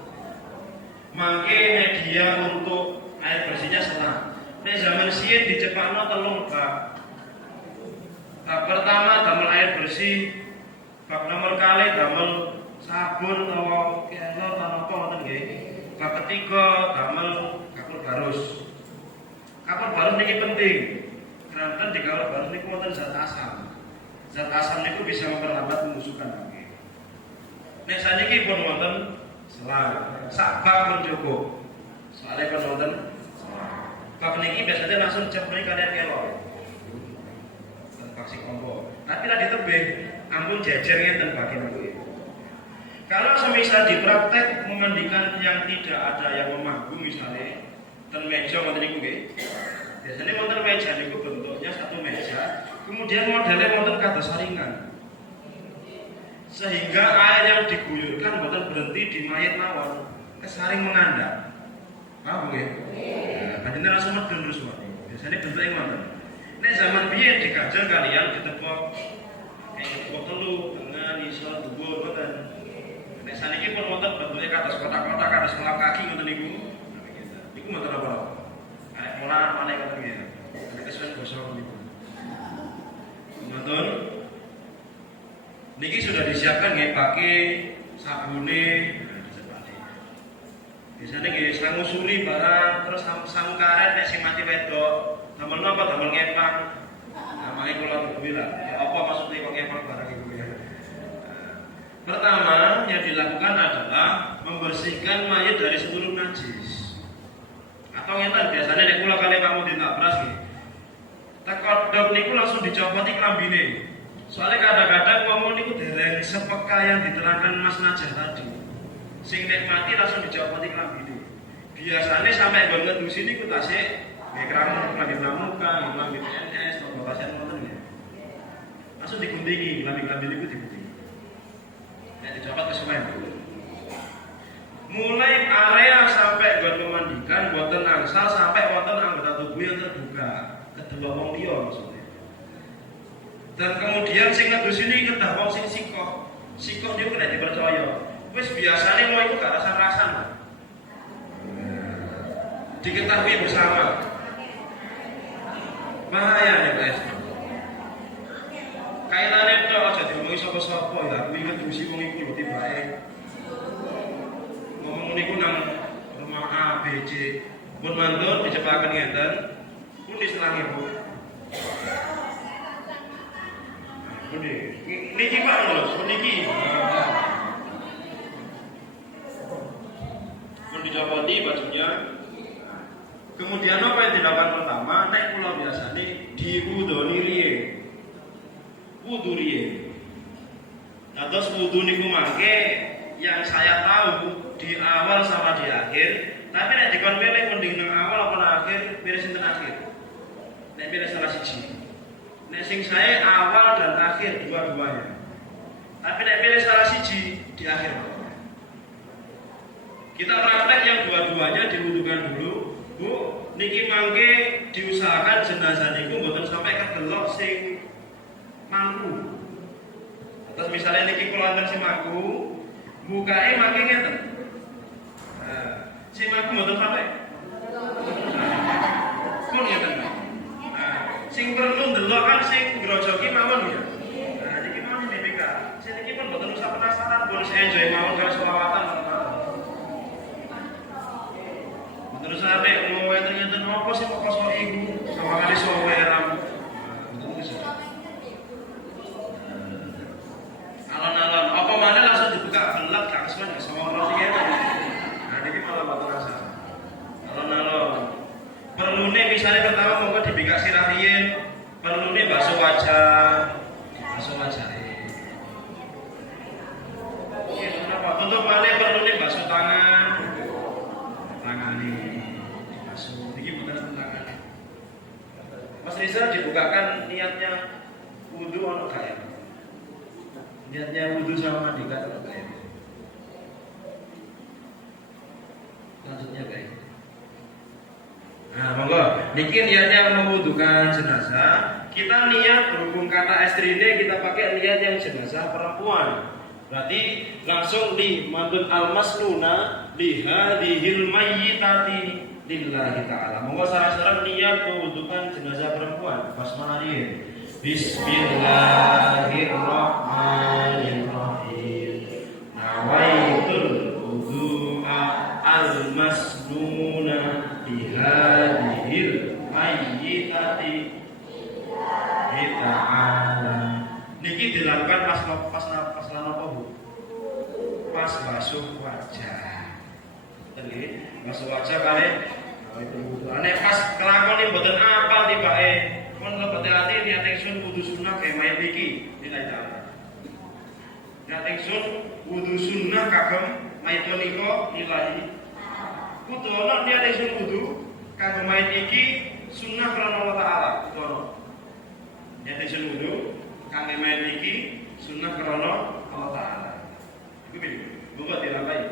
mangke media untuk air bersihnya selang. Nek zaman siyen dicepakno 3 bab. Nah, pertama damel air bersih Bab nomor kali damel sabun atau kelor atau apa ngoten nggih. Bab ketiga damel kapur barus. Kapur barus niki penting. Keranten di kapur barus niku wonten zat asam. Zat asam niku bisa memperlambat pembusukan kaki. Nek saniki pun wonten selang. Sak bab pun cukup. Soalnya pun wonten selang. Bab niki biasanya langsung cepet kalian kelor. Vaksin kompo. Tapi lah ditebih, ampun jejer ngeten bagian itu. Kalau semisal dipraktek memandikan yang tidak ada yang memanggung misalnya, ten meja ngoten niku nggih. Biasanya wonten meja niku bentuknya satu meja, kemudian modelnya wonten kados saringan. Sehingga air yang diguyurkan boten berhenti di mayat mawon, kesaring mengandap. Paham nggih? Nah, panjenengan langsung medun terus wae. Biasanya bentuknya ngoten. Nek zaman biyen dikajeng kalian ditepok tepok telu, tengah, isor, dhuwur ngoten. Nek saniki pun wonten bentuknya kados kotak-kotak kados melap kaki ngoten niku. Niku mboten apa-apa. Arek mola maneh ngoten nggih. Nek kesuwen basa niku. Ngoten. Niki sudah disiapkan nggih pakai sabune. Biasanya nggih sangu suri barang terus sangu karet nek sing mati wedok. Damel napa damel ngepang. Namanya kula tuduhi lah. Ya apa maksudnya kok ngepang barang itu ya? Pertama yang dilakukan adalah membersihkan mayat dari seluruh najis. Atau ngeten biasanya nek kula kali kamu ditabras nggih. Tekodok niku langsung dicopoti klambine. Soalnya kadang-kadang ngomong niku dereng sepeka yang diterangkan Mas Najah tadi. Sing nek mati langsung dicopoti klambine. Biasanya sampai nggon ngedusi niku tasik kayak kerangan klambi pramuka, klambi PNS, atau pasien ngoten ya. Langsung diguntingi, klambi niku diguntingi. Nek dicopot kesuwen. Mulai area sampai nggon memandikan boten angsal sampai wonten anggota tubuh yang terbuka, kedua wong liya maksudnya. Dan kemudian sing ngedus ini kedah wong sing sikoh. Sikoh niku kena dipercaya. Wis biasane mau iku gak rasan-rasan. Diketahui bersama. Bahaya ya guys. Kaitane tok aja diomongi sapa-sapa ya, kuwi ngedusi wong iku lho tibake. Ngomong niku nang rumah A, B, C. Pun mantun dicepaken ngeten. Pundi selange, Bu? Pundi? Niki Pak lho, niki. Pun dicopoti bajunya. Kemudian apa yang dilakukan pertama? Nek kula biasane diwudoni riye. Wudu riye. Terus wudu niku mangke yang saya tahu di awal sama di akhir, tapi nek dikon pilih mending nang awal apa nang akhir, pilih sinten akhir. Nek pilih salah siji. Nek sing saya awal dan akhir dua-duanya. Tapi nek pilih salah siji di akhir. Kita praktek yang dua-duanya diwudukan dulu. Bu, niki mangke diusahakan jenazah niku mboten sampai kedelok sing mangku. Terus misalnya niki kula wonten sing mangku, bukae mangke ngeten. Sing mangku mboten sampai. Pun ngeten. Sing perlu ndelok kan sing grojoki mawon ya. Nah, niki mau DPK. Sing niki pun mboten usah penasaran, pun enjoy mawon karo selawatan. Terus sampai mau ternyata apa sih kok kosong ibu sama kali soweram. Alon-alon apa mana langsung dibuka gelap gak kesuwen gak sama orang sing ngene. Nah iki malah mboten rasa. Alon-alon. Perlune misalnya pertama monggo dibika sirah riyin, perlune basuh wajah. Basuh wajah. Iya, kenapa? Untuk malih perlune basuh tangan. Tangani. Mas Rizal dibukakan niatnya wudu ono gak? Niatnya wudu sama mandikan ono gak? Lanjutnya guys. Nah, monggo. Niki niatnya mewudukan jenazah. Kita niat berhubung kata istri ini kita pakai niat yang jenazah perempuan. Berarti langsung li mantun almasnuna lihadihil mayyitati lillahi ta'ala. Monggo sareng-sareng niat mewudukan jenazah perempuan. Basmalah riyin. Bismillahirrahmanirrahim. Nawaitul wudu'a al-masnuna bihadihil mayyitati ta'ala. Niki dilakukan pas napa Bu? Pas basuh wajah. Nggih, basuh wajah kali nawaitul wudu'a. Nek pas kelakone mboten apal tibake menurut hati niat ingsun wudu sunnah kayak mayat iki nilai ta'ala. Niat ingsun wudu sunnah kagem mayat menika nilai. Kudu ana niat ingsun wudu kagem mayat iki sunnah krana Allah Ta'ala. Kudu ana. Niat ingsun wudu kagem mayat iki sunnah krana Allah Ta'ala. Iku piye? Monggo dilampahi.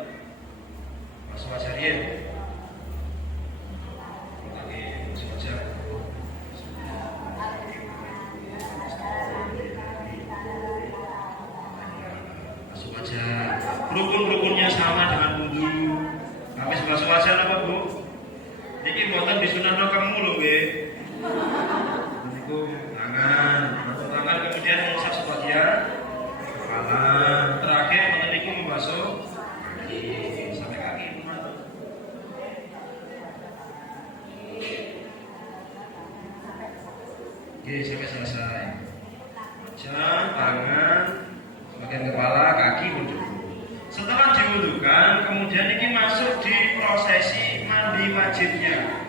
Mas Wasariyen. Oke, wajah. Rukun-rukunnya sama dengan wudu. Habis basuh wajah apa Bu? Niki mboten disunahno kamu lho nggih. Niku tangan, basuh tangan kemudian mengusap sebagian kepala. Terakhir mboten niku membasuh kaki sampai kaki. Oke, sampai selesai. Wajah, tangan, bagian kepala, kaki, wudhu. Setelah diwudhukan, kemudian ini masuk di prosesi mandi wajibnya.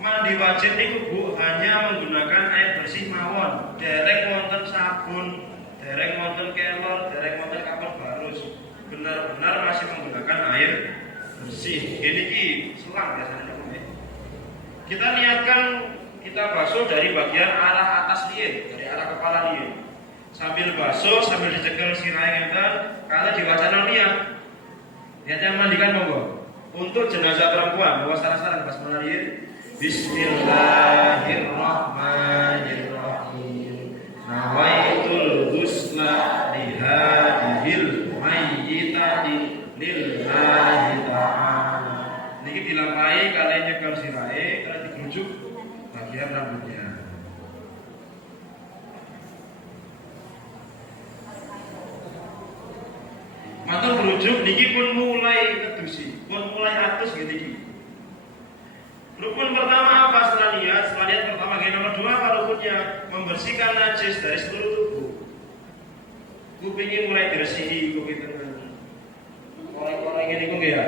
Mandi wajib itu Bu hanya menggunakan air bersih mawon, dereng wonten sabun, dereng wonten kelor, dereng wonten kapur barus. Benar-benar masih menggunakan air bersih. Ini selang biasanya. Kita niatkan kita basuh dari bagian arah atas liin, dari arah kepala liin. Sambil basuh, sambil dicekel sirai ngeten, kalau diwacana niat. Niatnya mandikan monggo. Untuk jenazah perempuan, bawa saran-saran pas mengalir. Bismillahirrahmanirrahim. Nawaitul ghusla lihadihil mayyitati lillahi ta'ala. Niki dilampahi kalian nyekel sirai, kalian digerujuk bagian rambutnya. Matur berujuk niki pun mulai kedusi, pun mulai atus gitu iki. Rukun pertama apa setelah niat? Setelah niat pertama nomor 2 apa rukunnya? Membersihkan najis dari seluruh tubuh. Kupingnya mulai diresihi kuping tenan. Korek-korek ini kok ya.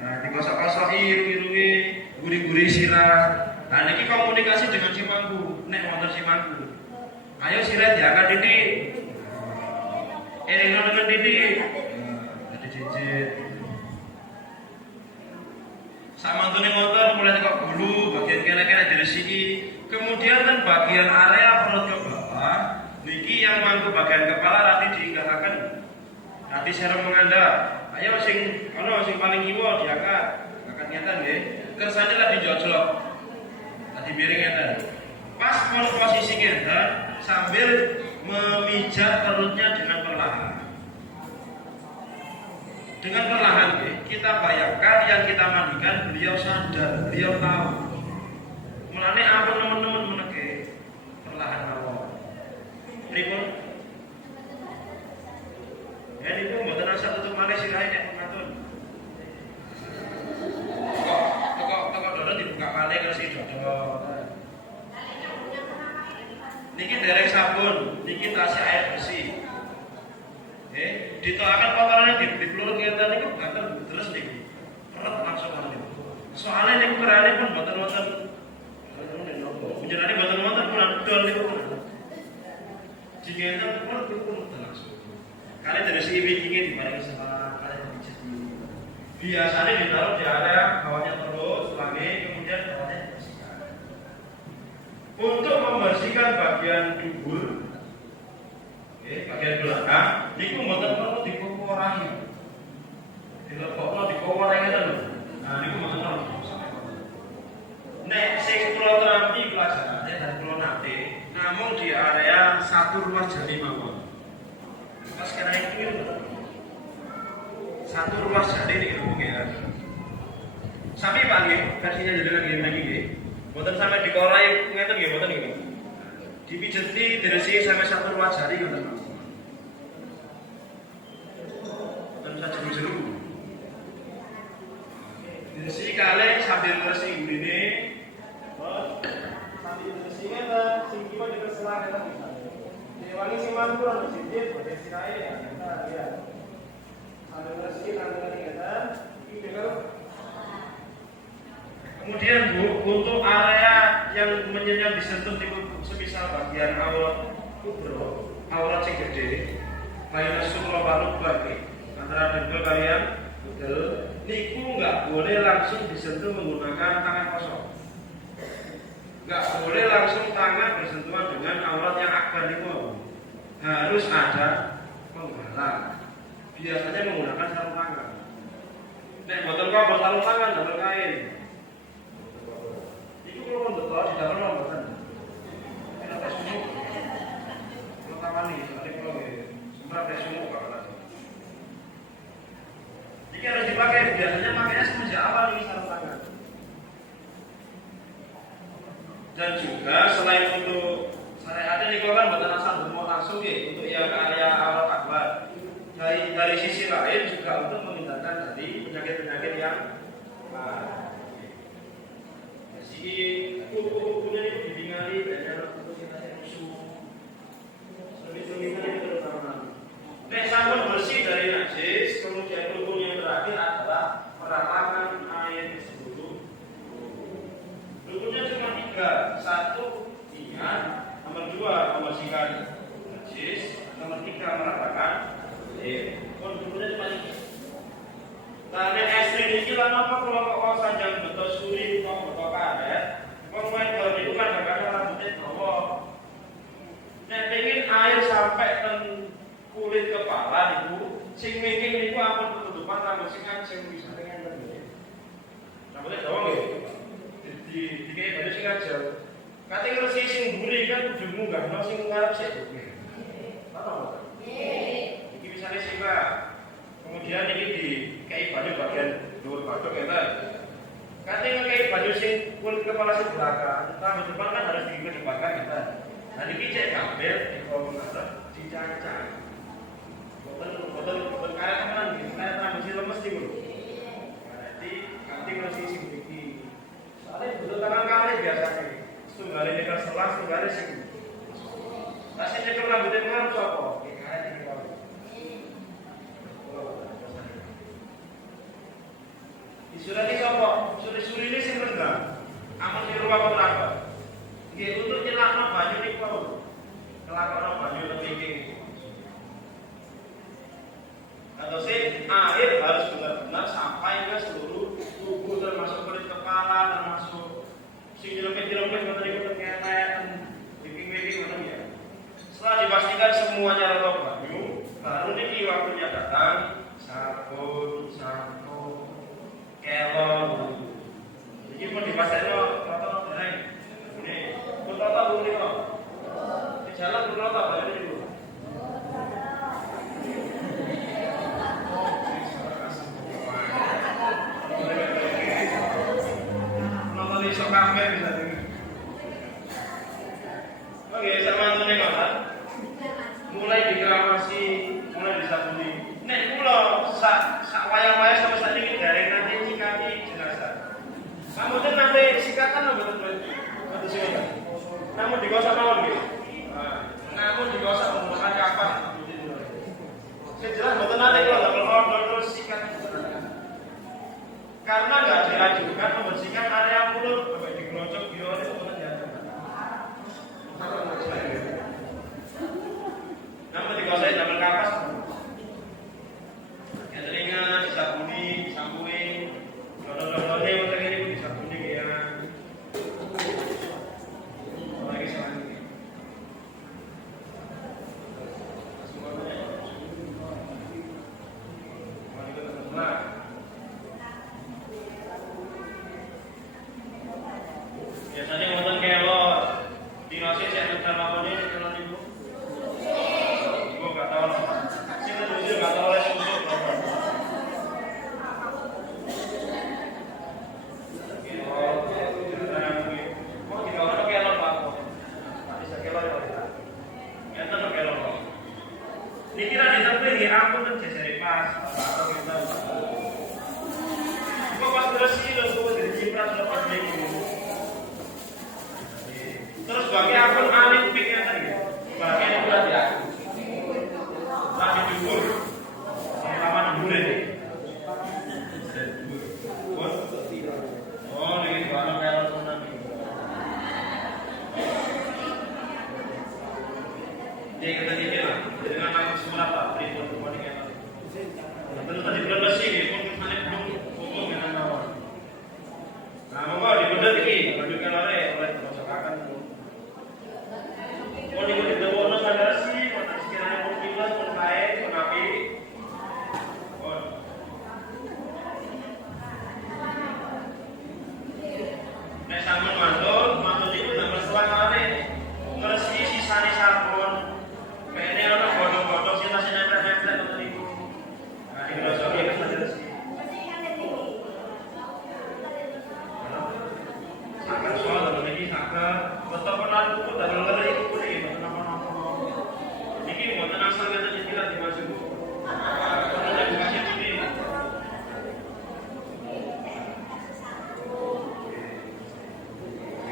Nah, digosok-gosok irung-irunge, gurih-gurih sirah. Nah, niki komunikasi dengan si mangku, nek wonten si mangku. Ayo sirah diangkat titik. Dengan titik. Cicit. Samantune motor mulai tekok bulu, bagian kira-kira diresiki. Kemudian kan bagian area perut ke bawah, niki yang mangku bagian kepala rati diinggahaken. Rati serem mengandap. Ayo sing paling kiwa diangkat. Angkat ngeten nggih. Kersane lagi dijojlok. Lagi miring ngeten. Pas posisi ngeten sambil memijat perutnya dengan perlahan. Dengan perlahan kita bayangkan yang kita mandikan beliau sadar, beliau tahu. Mulane ampun teman-teman meneke perlahan mawon. Pripun? Ya niku mboten asa tutup malih sirahe nek pengatun. Toko dodo dibuka malih terus dodo. Niki dereng sabun, niki tasih air bersih. Ditoakan kotorannya di peluru kita ini gatel terus nih, perut langsung mandi. Soalnya nih kerane pun boten-boten, penjelasannya boten-boten pun adol nih pun. Jika itu perut itu pun langsung. Kalian dari si ini di mana kesalahan kalian bisa biasanya ditaruh di area bawahnya terus, lagi kemudian bawahnya dibersihkan. Untuk membersihkan bagian dubur. Bagian belakang, niku mboten perlu dikokorahi. Dilebokno dikokorahi ngeten lho. Nah niku mboten perlu. Nek sing kula terampi pelajarane dari kula nate, namung di area 1 ruas jari mawon. Pas kira iki 1 ruas jari niki lho ya. Sami Pak nggih, versinya jenengan nggih niki nggih. Mboten sampe dikorai ngeten nggih mboten nggih. dipijeti diresi sampai satu ruas jari ngoten Mas. Dan saja jeru. Diresi kalih sambil ngresi gurine. Sambil ngresi ngeten sing kiwa dikeselah ngeten. Dewangi sing mantu ora dijit badhe sirahe ya. Ya. Sambil ngresi sambil ngeten iki bener. Kemudian Bu, untuk area yang menyenyap disentuh di semisal bagian aurat kubro, aurat sing gede, minus sumrobanuk bagi antara dengkul kalian, betul. Niku nggak boleh langsung disentuh menggunakan tangan kosong. Nggak boleh langsung tangan bersentuhan dengan aurat yang akbar niku. Harus ada penghalang. Biasanya menggunakan sarung tangan. Nek boten kok sarung tangan double kain. Iku kalau betul di dalam rombongan. Kita tes sumuk. Kalau tangan nih, soalnya kalau sempat tes sumuk kalau jika harus dipakai, biasanya makanya semenjak awal ini sarung tangan. Dan juga selain untuk syariat ini kalau kan buatan asal bermuat langsung ya untuk yang area aurat akbar. Dari sisi lain juga untuk menghindarkan dari penyakit-penyakit yang kuku-kukunya itu ditinggali dan untuk kita musuh. Lebih-lebihnya itu terutama. Nek sampun bersih dari najis, kemudian rukun yang terakhir adalah meratakan air tersebut. Rukunnya cuma 3. 1, ingat. Nomor 2, membersihkan najis. Nomor 3, meratakan air. Rukunnya cuma 3. Nah, nek ekstrim ini lah apa kalau sanjang betul suri atau betul karet, pemain itu kan kadang-kadang rambutnya bawah. Nek pengen air sampai ke kulit kepala itu, sing mingking itu ampun ketutupan rambut sing kancing bisa dengan berbeda. Rambutnya bawah gitu. Di kayak baju sing aja. Kate ngresi sing mburi kan kudu munggah, sing ngarep sik. Apa? Iki misale sing kemudian ini di kayak baju bagian luar batuk kita. Katanya kayak baju sing kulit kepala sing belakang, rambut depan kan harus dikedepankan kita. Nah ini cek kabel di kolom atas dicancang. Boten karet tenan iki, karet rambut sing lemes iki lho. Berarti kanthi posisi sing iki. Soale butuh tangan kali biasanya. Tunggale nyekel selas, tunggale sing. Lah sing nyekel rambutnya ngarep sapa? Karet iki wae. Disurati sapa? Suri-suri ini sing rendah. Amun di rumah kontrakan. Nggih untuk nyelakno banyu niku wae. Kelakon banyu tepiki. Atau air harus benar-benar sampai ke seluruh tubuh termasuk kulit kepala, termasuk sing nyelempit-nyelempit ngoten niku terkelet, wiping-wiping ngoten ya. Setelah dipastikan semuanya rata banyu, baru niki waktunya datang sabun, sampo, kelon. Iki pun dipastekno rata dereng. Ini pun rata Bu niku. Di jalan pun rata balik niku. Nonton iso kabeh bisa dengar. Oke, sama temen ngoten. Mulai dikeramasi, mulai disabuni. Nek kula sak wayah-wayah sampai saat ini dereng nanti nyikati jenazah. Kemudian nanti sikatan lho betul. Betul sih. Namun digosok mawon nggih. Namun digosok menggunakan kapas. Sejelas betul nanti kalau terus sikat. Karena nggak diajukan membersihkan area mulut, sampai digelocok biar itu betul jangan. Namun digosok double kapas. Yang telinga disabuni, disampuin, dodol-dodolnya untuk ini disabuni ya. Lagi sama ini. Biasanya nonton kelor, dinosis yang tentang apa ini kelor ibu. Ibu nggak tahu loh. Sini tujuh nggak tahu oleh susuk. Mau di kamar kelor pak? Bisa kelor. pas, atau kita. Kok pas bersih loh, kok jadi ciprat lepas dari ini. Terus bagi akun alif piknya tadi, bagi yang udah dia, lagi jujur, sama jujur ini. Oh, ini barang kayak tsunami. Dia kata dia lah, dengan nama semula apa, berikut kembali ke atas. Tentu tadi belum bersih, pun misalnya belum hukum dengan nama. Nah, monggo dibedah ini, lanjutkan oleh masyarakat. Mau diikuti dewono sadar sih, mau sekiranya pun kilas, pun baik, pun api. Nek sampeyan mantul itu damel selangane. Ngresi sisane sabun. Mene ana godhong-godhong sing tasih nempel-nempel ngoten niku. Nah, iki lho sok iki sadar sih. Sakar soal ini sakar, betul benar itu dari ngeri itu pun ini betul apa-apa. Niki mboten asal ngeten iki lagi masuk. Kalau dikasih ini.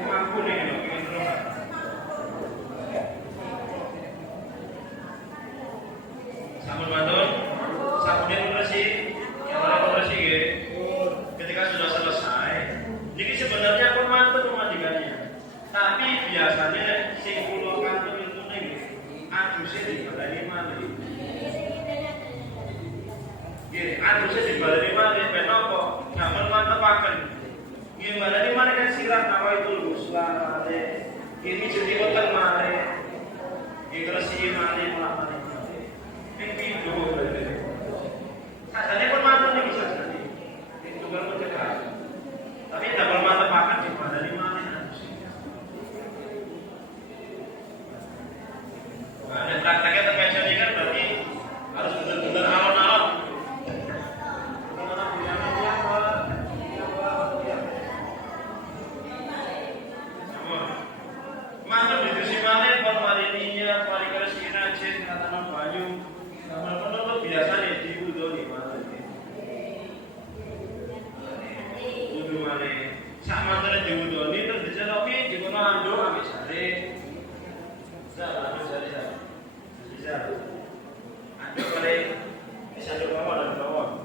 Mampu nih loh, ingin terus. Sampun matur, sampun bersih, yang bersih ya. Ketika sudah selesai, jadi sebenarnya pun mantul memandikannya. Tapi biasanya sing kula kantun itu nih, adusnya dibalani malih. Gini, adusnya dibalani malih, kenapa? Gampang mantepaken. Gimana nih mana kan sirat nama itu suara ini jadi hotel mare dikerasi mare mulai ini pintu berarti katanya pun mantu nih bisa jadi itu kan mencegah tapi tidak bermata makan di mana nih mana ada prakteknya terpensiun ini kan berarti harus benar-benar alon-alon. Mantul dicuci malih, pon marininya, pari keresina, jen, katanan banyu. Sama penutup biasanya diudoni malih. Udu malih. Sak mantul diudoni terus diceloki dikono anduk ambek jare. Ambek jare. Bisa. Anduk malih bisa dibawa dan bawa.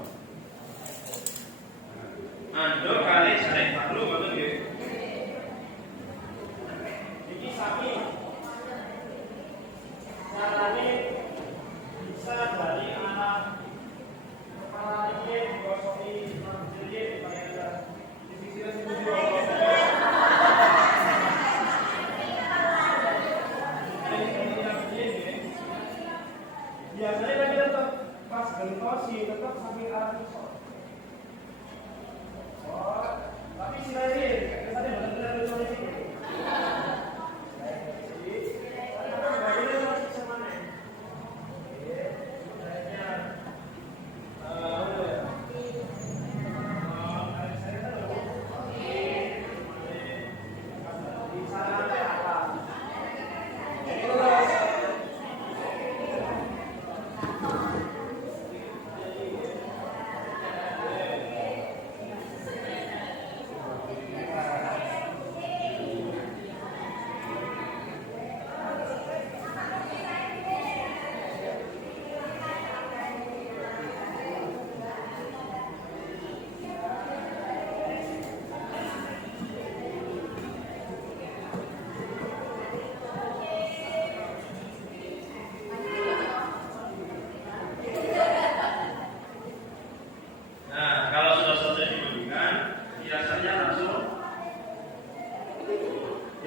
Anduk kali jare perlu ngoten nggih. Sapi caranya bisa dari anak kepala ini dikosongi jadi dibayar di sisi biasanya kan kita tetap pas gentosi tetap sambil arah tapi sih ini kita benar-benar bersolisi.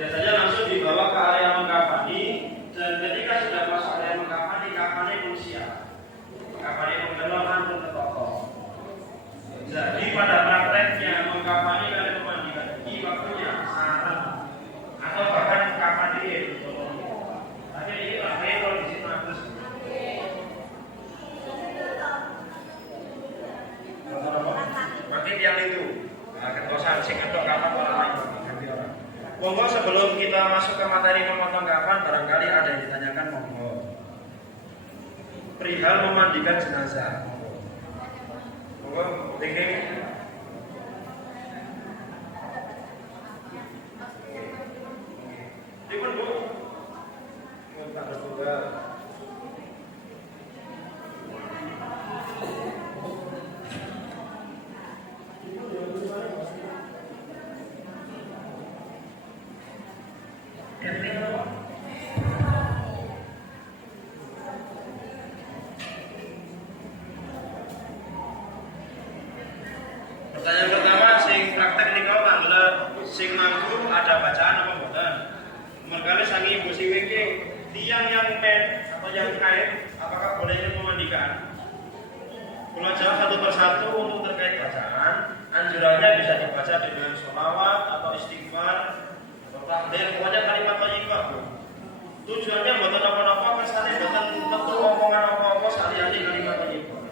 Biasanya langsung dibawa ke area mengkafani dan ketika sudah masuk area mengkafani, kafani pun siap. Kafani pun keluar langsung ke toko. Jadi pada prakteknya mengkafani kalian memandikan di waktunya saat atau bahkan kafani itu. Tapi ini pakai kondisi bagus. Pakai tiang itu, kentosan sing entuk kapan orang lain ganti orang. Monggo sebelum kita masuk ke materi memotong kafan, barangkali ada yang ditanyakan monggo. Perihal memandikan jenazah. Pertanyaan pertama, sing praktek niku tanggal sing mampu ada bacaan apa mboten? Merkali sangi ibu sing iki tiang yang men atau yang kain, apakah boleh memandikan? Kalau jawab satu persatu untuk terkait bacaan, anjurannya bisa dibaca dengan sholawat atau istighfar atau takbir, pokoknya kalimat thayyibah. Tujuannya buatan apa-apa, kesannya buatan tentu omongan apa-apa sehari-hari kalimat thayyibah.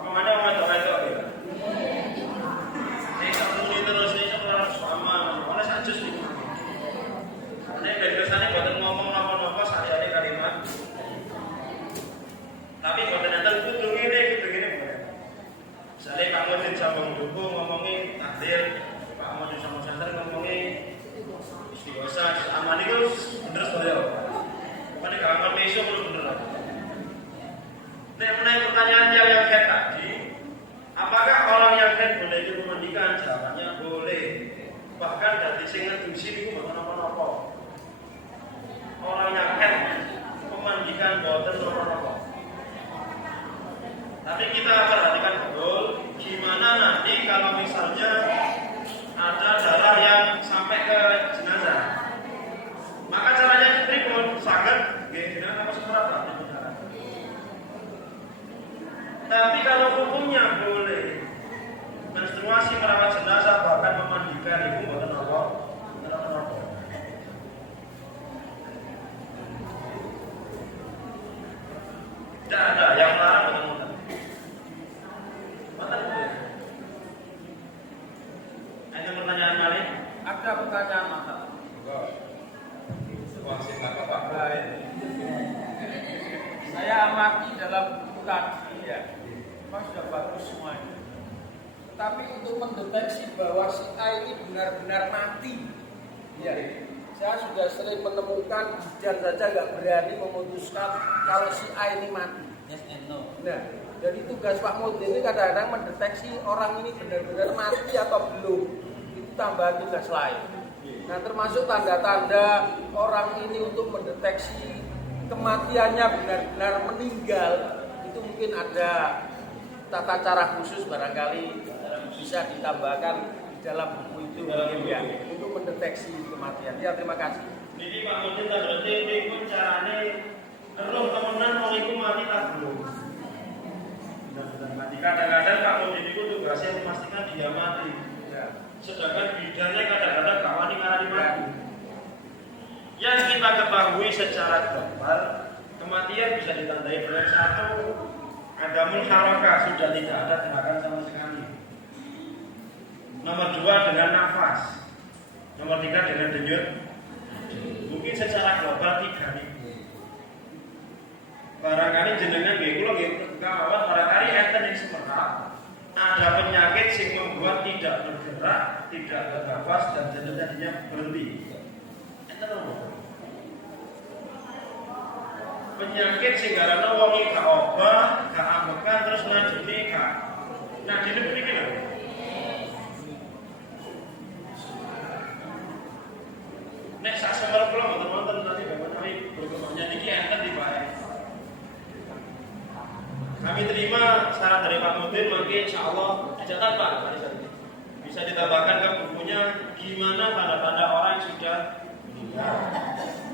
Apa mana orang itu ya? Ini satu terus ini orang sama, orang sajus nih. Ini kesannya buatan ngomong apa-apa sehari-hari kalimat. Tapi buatan nanti itu begini. Misalnya Pak Modin sama mendukung ngomongin takdir, Pak Modin sama center ngomongin istighosah, aman itu bener saya. Bukan kalau ngerti isu belum bener. Mengenai pertanyaan yang head tadi, apakah orang yang head boleh itu memandikan? Jawabannya boleh. Bahkan dari sing ngedusi itu bukan apa-apa. Orang yang head memandikan boten apa-apa. Tapi kita perhatikan betul, gimana nanti kalau misalnya ada darah yang sampai ke jenazah. Maka caranya pripun? Saged nggih jenazah apa seberapa? Tapi kalau hukumnya boleh menstruasi merawat jenazah bahkan memandikan ibu mboten apa? Tidak ada yang melarang betul-betul. Ada pertanyaan lain? Ada pertanyaan mata. Saya amati dalam bukan ya, memang sudah bagus semuanya. Tapi untuk mendeteksi bahwa si A ini benar-benar mati, ya, saya sudah sering menemukan dan saja nggak berani memutuskan kalau si A ini mati. Yes and no. Nah, jadi tugas Pak Mudin ini kadang-kadang mendeteksi orang ini benar-benar mati atau belum. Itu tambahan tugas lain. Nah, termasuk tanda-tanda orang ini untuk mendeteksi kematiannya benar-benar meninggal, itu mungkin ada tata cara khusus barangkali bisa ditambahkan di dalam buku itu ya, untuk mendeteksi kematian. Ya, terima kasih. Jadi Pak Mudin tak berarti itu caranya terus temenan orang itu mati tak belum. Kadang-kadang Pak Mudin itu tugasnya memastikan dia mati. Sedangkan bidannya kadang-kadang gak wani ngarani mati. Yang kita ketahui secara global, kematian bisa ditandai dengan satu, ada harakah, sudah tidak ada gerakan sama sekali. Nomor dua dengan nafas. Nomor tiga dengan denyut. Mungkin secara global tiga nih. Barangkali jenengan nggih kula nggih kawan barangkali enten yang semerap. Ada penyakit yang membuat tidak bergerak, tidak bernafas dan jadinya berhenti. Enten apa? Penyakit sing garane wong iki gak obah, gak ambekan terus nadine gak. Nadine mriki lho. Nek sak semer kula mboten wonten nanti menawi berkembangnya niki enten di Pak. Kami terima saran dari Pak Mudin, mungkin insya Allah dicatat Pak. Bisa ditambahkan ke bukunya gimana tanda-tanda orang yang sudah meninggal.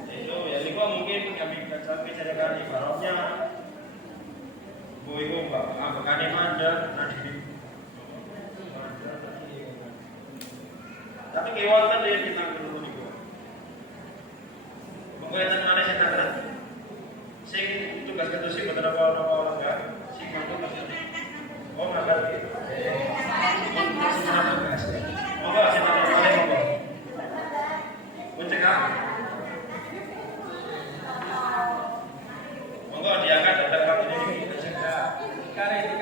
Itu ya, ini mungkin kami bicarakan ibaratnya. Bu Ibu Mbak, ambekannya mandek, nanti. Tapi kewangan dia bintang dulu nih. Mungkin ada yang ada. Sing tugas ketusi bener apa enggak? Sing mantu maksudnya. Oh, enggak gitu. Monggo sing monggo. Mencegah. Monggo diangkat ada waktu ini mencegah. Dikaret.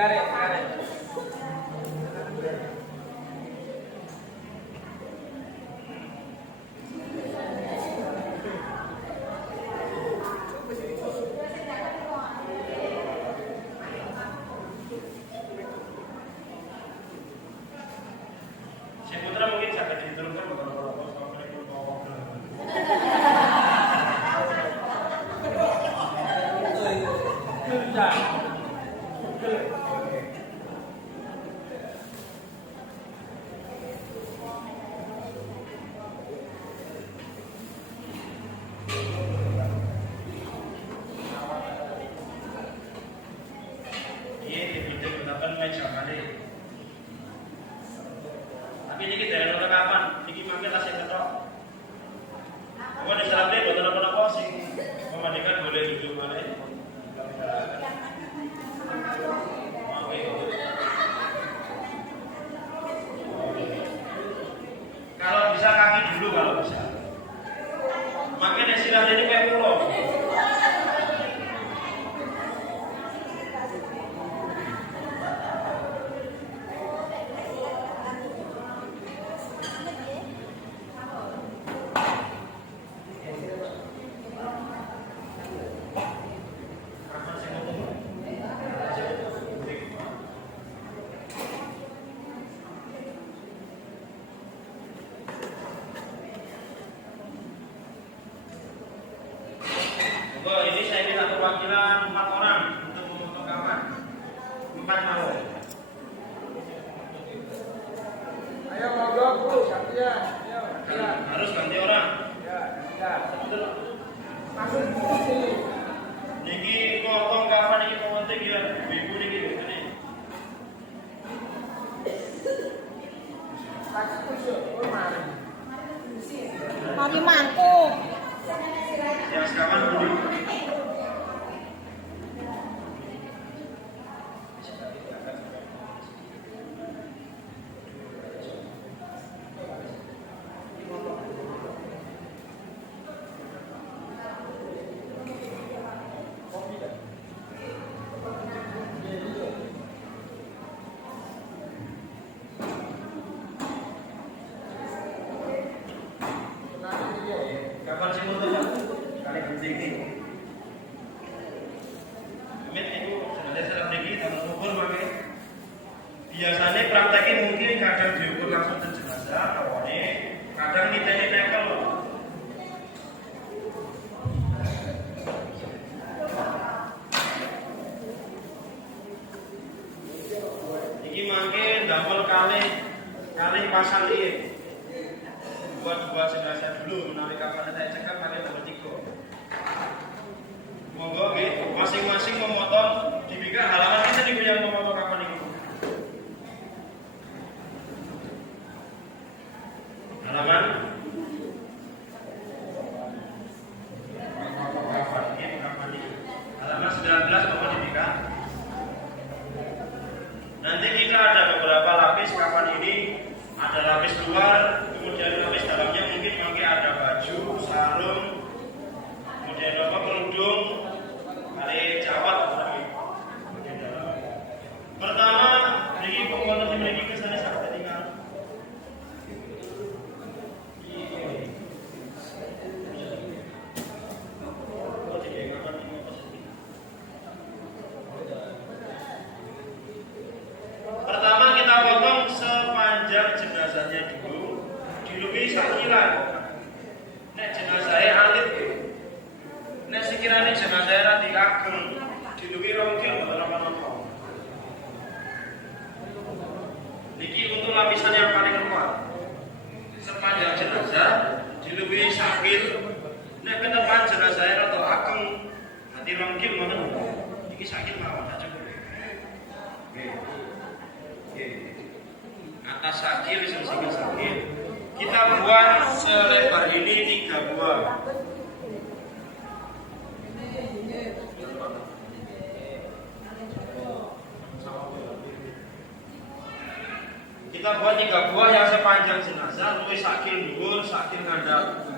sesuai zamane. Tapi niki dereng ora kapan, niki mangke tasih ketok. Apa disalahne boten apa-apa sing pemandikan boleh duduk malih. Kalau bisa kaki dulu kalau bisa. Makanya silahkan ini kayak pulau. Ini saya minta perwakilan 4 orang untuk memotong kapan. 4 mau. Ayo ngobrol Bu, gantian. Ayo, gantian. Harus ganti orang. Ya, langsung sini. Niki potong kapan niki penting ya. Ibu niki ngene. Lagi kusuk, mari. Mari mangku. Yang sekawan dulu. Kapan sih mau tuh? Kali penting nih. Amit itu sebenarnya salah tinggi tangan ukur pakai. Biasanya prakteknya mungkin kadang diukur langsung ke jenazah, awalnya kadang niteni nekel. Iki mangke damel kali pasang ini. Buat jenazah dulu menawi kapan saya cekap pakai nomor 3. Monggo nggih, masing-masing memotong di bingkai halaman kita niku yang memotong kapan niku. Halaman kapan ini kapan ini? Halaman 19 monggo di bingkai. Nanti kita ada beberapa lapis kapan ini. Ada lapis luar, kemudian lapis dalamnya mungkin ada baju, sarung, kemudian kerudung, ada jawat. Pertama, beri penguatan yang memiliki kesan sangat tinggal. Pertama kita potong sepanjang jenazahnya dulu, dilumih sakilan. Nek jenazahnya alit, nek sekiranya jenazahnya rati ageng, dilumih rongkil betul apa-apa. Niki untuk lapisan yang paling kuat. Sepanjang jenazah, dilumih sakil, nek ke depan jenazahnya rati ageng, nanti rongkil mana? Niki sakil mawon aja. Atas sakil, sikil sakil. Kita buat selebar ini 3 buah. Kita buat 3 buah yang sepanjang jenazah, luwih sakil dhuwur, sakil ngandhap.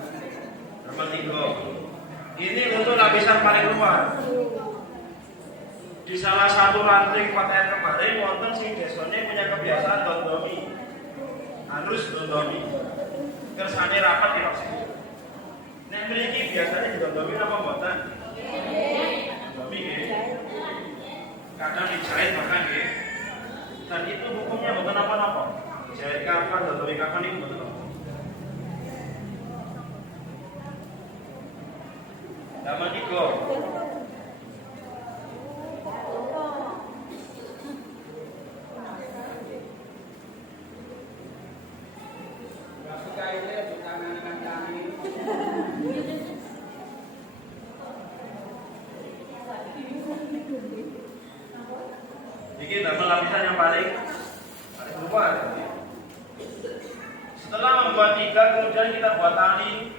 Nomor 3. Ini untuk lapisan paling luar. Di salah satu ranting pakaian kemarin wonten sing desone punya kebiasaan dondomi. Harus dondomi. Kersane rapat di sini. Nek mriki biasanya didondomi apa mboten? Dondomi nggih. Kadang dijahit bahkan nggih. Dan itu hukumnya mboten apa-apa. Jahit kapan, dondomi kapan itu mboten apa. Nomor 3. Ini damel lapisan yang paling luar. Setelah membuat iga, kemudian kita buat tali.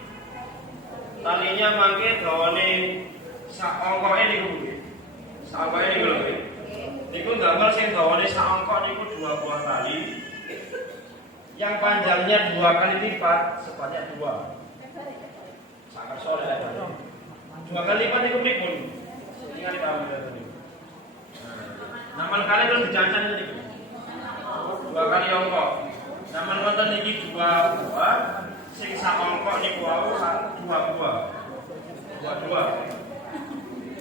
Talinya mangke dawane sak ongkoke niku. Sak ongkoke niku lho. Niku damel sing dawane sak ongkok niku 2 buah tali. Yang panjangnya 2 kali lipat sebanyak 2. Sangat soleh. 2 kali lipat niku pripun? Ingat dipahami tadi. Namal kali kalau dijancan niku. 2 kali ongkok. Namal wonten niki 2 buah, sing sak ongkok niku wau 2 buah. 2.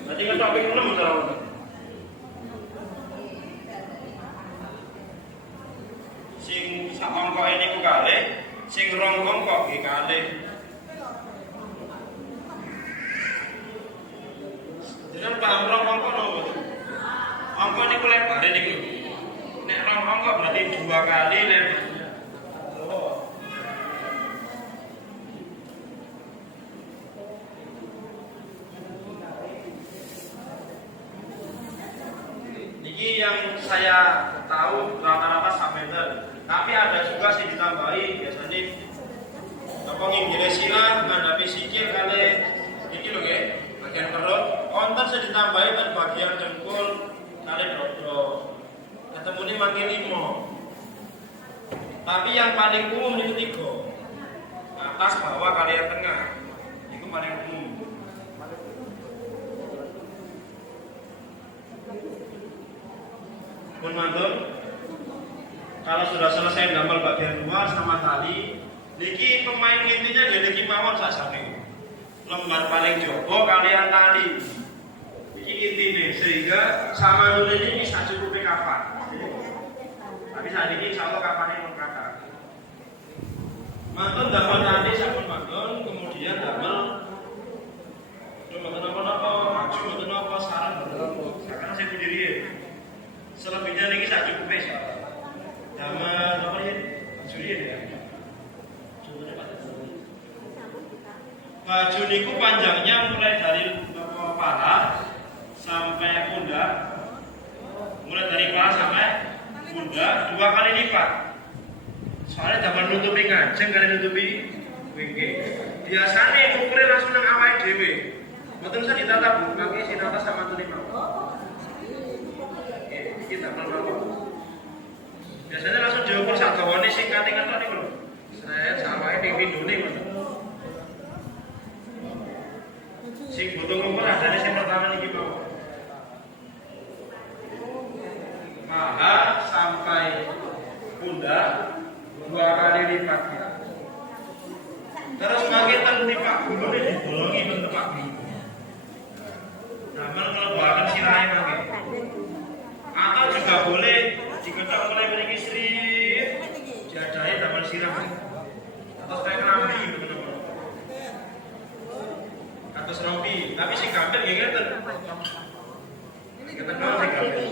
Berarti kan topik 6 utawa. Sing sak ongkok niku kalih, sing rong ongkok nggih kalih. Jenengan paham rong ongkok napa? Ongkok niku lebare niku. Nek rong ongkok berarti 2 kali lebar. Niki yang saya tahu rata-rata 1 meter. Tapi ada juga sih ditambahi biasanya apa nginggile sirah ngadapi sikil kali iki lho nggih, bagian perut. Onten sing ditambahi kan bagian dengkul kali dodo. Ketemune mangke 5. Tapi yang paling umum niku 3. Atas, bawah, kali yang tengah. Iku paling umum. Pun mandul. Kalau sudah selesai damel bagian luar sama tali, niki pemain intinya dia niki mawon sakjane. Lembar paling jaba kalian tali. Iki intine sehingga sama nuli ini sak cukupe kapan. Tapi saat ini insyaallah kapane pun kata. Mantun damel tali sampun mantun, kemudian damel mboten napa-napa, maju mboten napa, sareng mboten napa. Sekarang saya berdiri ya. Selebihnya niki sak cukupe soalnya. Damel apa ya? Juri ya. Baju niku panjangnya mulai dari paha sampai pundak. Mulai dari paha sampai pundak 2 kali lipat. Soalnya damel nutupi ngajeng kali nutupi wingke. Biasane ukure langsung nang awake dhewe. Mboten usah ditata Bu, mangke sinata sama tulima. Iki damel mawon. Biasanya langsung diukur sak dawane sing katingan tok niku lho. Saya sawake ping pindhone ngono. Sing butuh ngukur adane sing pertama niki mawon. Paha sampai pundak 2 kali lipatnya. Terus mangke ten tipak gulune dibolongi ten tepak gulu. Damel mlebu sirahe mangke. Atau juga boleh diketok oleh mriki Sri jadahe damel sirah atau kayak kelambi bener-bener atas rompi tapi sing gambir nggih ngeten ngeten sing gambir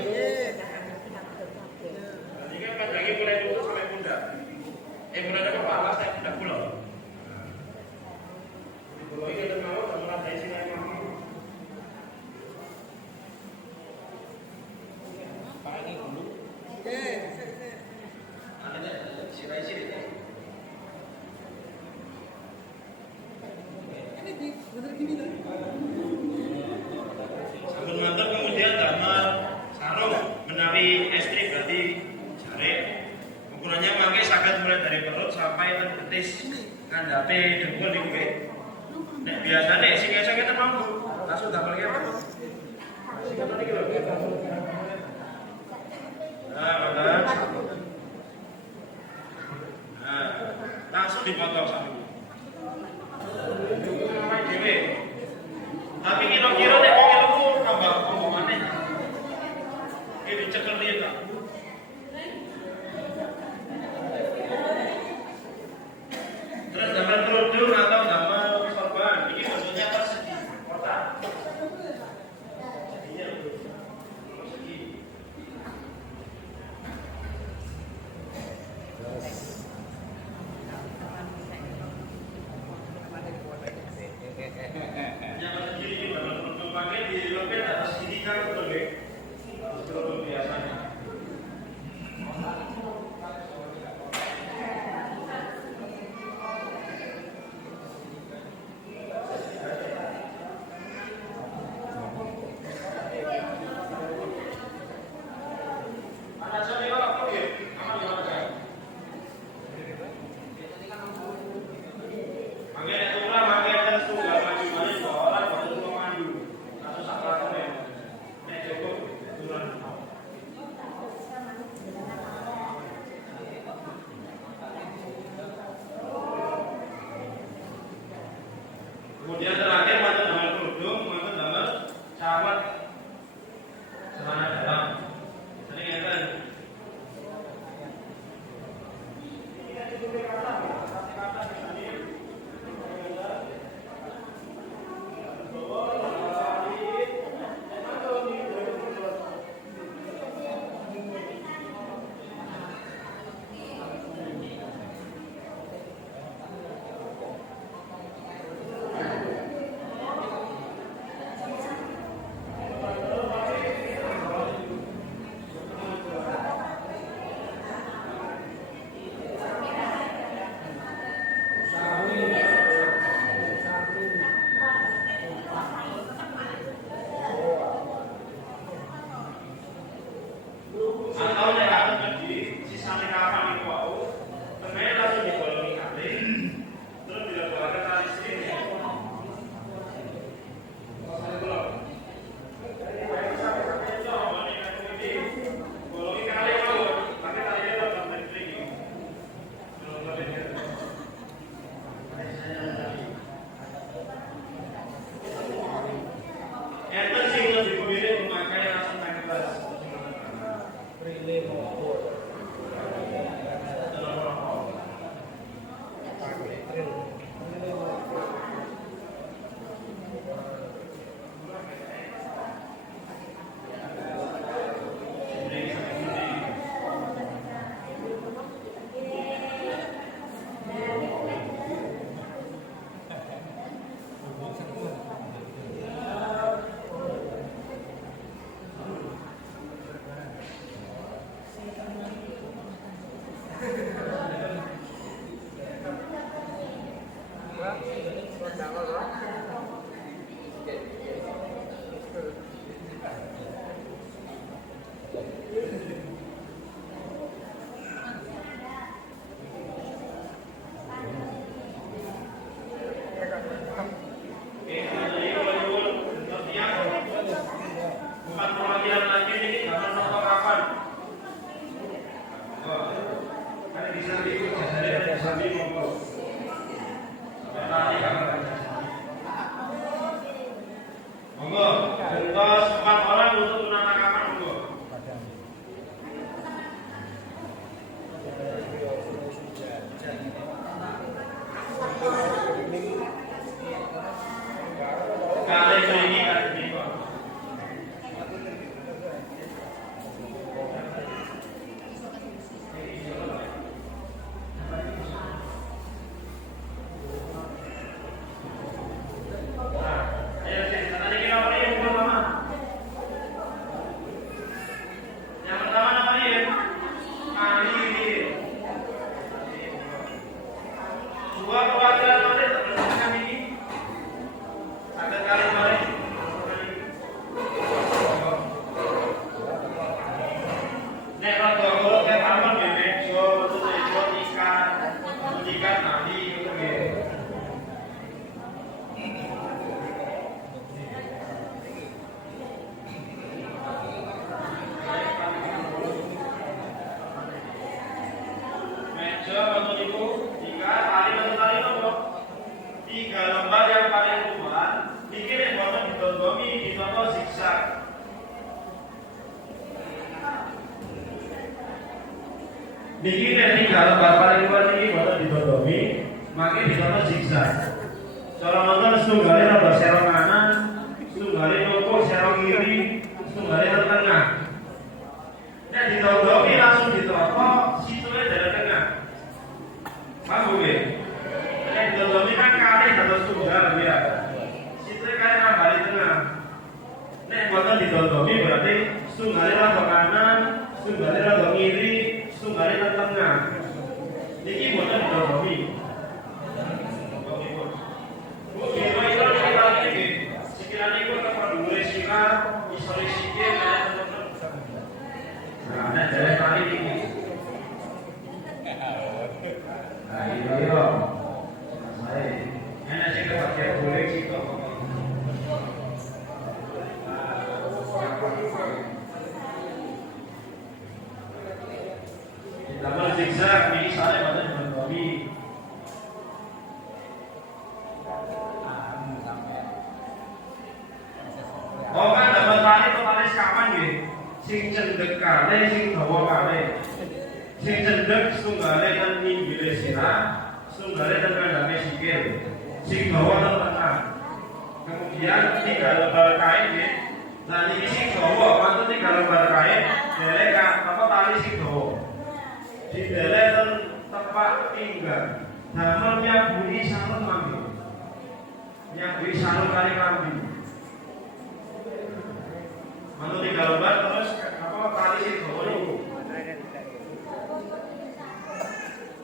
iki kan panjange mulai turun sampai pundak mulai dari kepala sampai pundak kula kula iki ngeten mawon damel adhe sirah mawon paling dulu Sampun mantap kemudian damel sarung menawi estri berarti jarik. Ukurannya mangke saged mulai dari perut sampai ten betis ngandhape dengkul niku nggih. Nek biasane sing iso ngeten mawon langsung damel ngeten. Sing ngeten iki lho. Langsung dipotong sampai. Tapi kira-kira nek wong ilmu tambah omongane. Iki dicekel riyen ta. Terus damel kerudung atau damel sorban, iki maksudnya persegi, kotak. Jadinya persegi. Niki nek kalau bapak lingkungan niki boten ditodomi, makin disono zigzag. Cara nonton setunggalé rada serong kanan, setunggalé nopok serong kiri, setunggalé nang tengah. Nek ditodomi langsung ditopo, situe dari tengah. Paham nggih? Nek ditodomi kan kali dados tunggal ya. Situe kali nambah tengah. Nek boten ditodomi berarti setunggalé rada kanan, setunggalé rada kiri, setunggalé nang tengah. Niki boten ditodomi. Nah, jalan kali ini. Nah, iya. Saya enak sih pakai boleh sih kok. Ditambah zigzag ini saya pada mentobi. Oh kan dapat tali totalis kapan nggih? Sing cendek kale, sing dawa kale. Sing cendek sunggale ten pinggire sirah, sunggale ten kandhange sikil. Sing dawa ten tengah. Kemudian 3 lembar kain nggih. Nah niki sing dawa, mantun 3 lembar kain, delek apa tali sing dawa. Didelek ten tepak pinggang. Damel nyabuni sarung kambing. Nyabuni sarung kali kambing. Mantu 3 lembar terus apa tali sing dawa niku.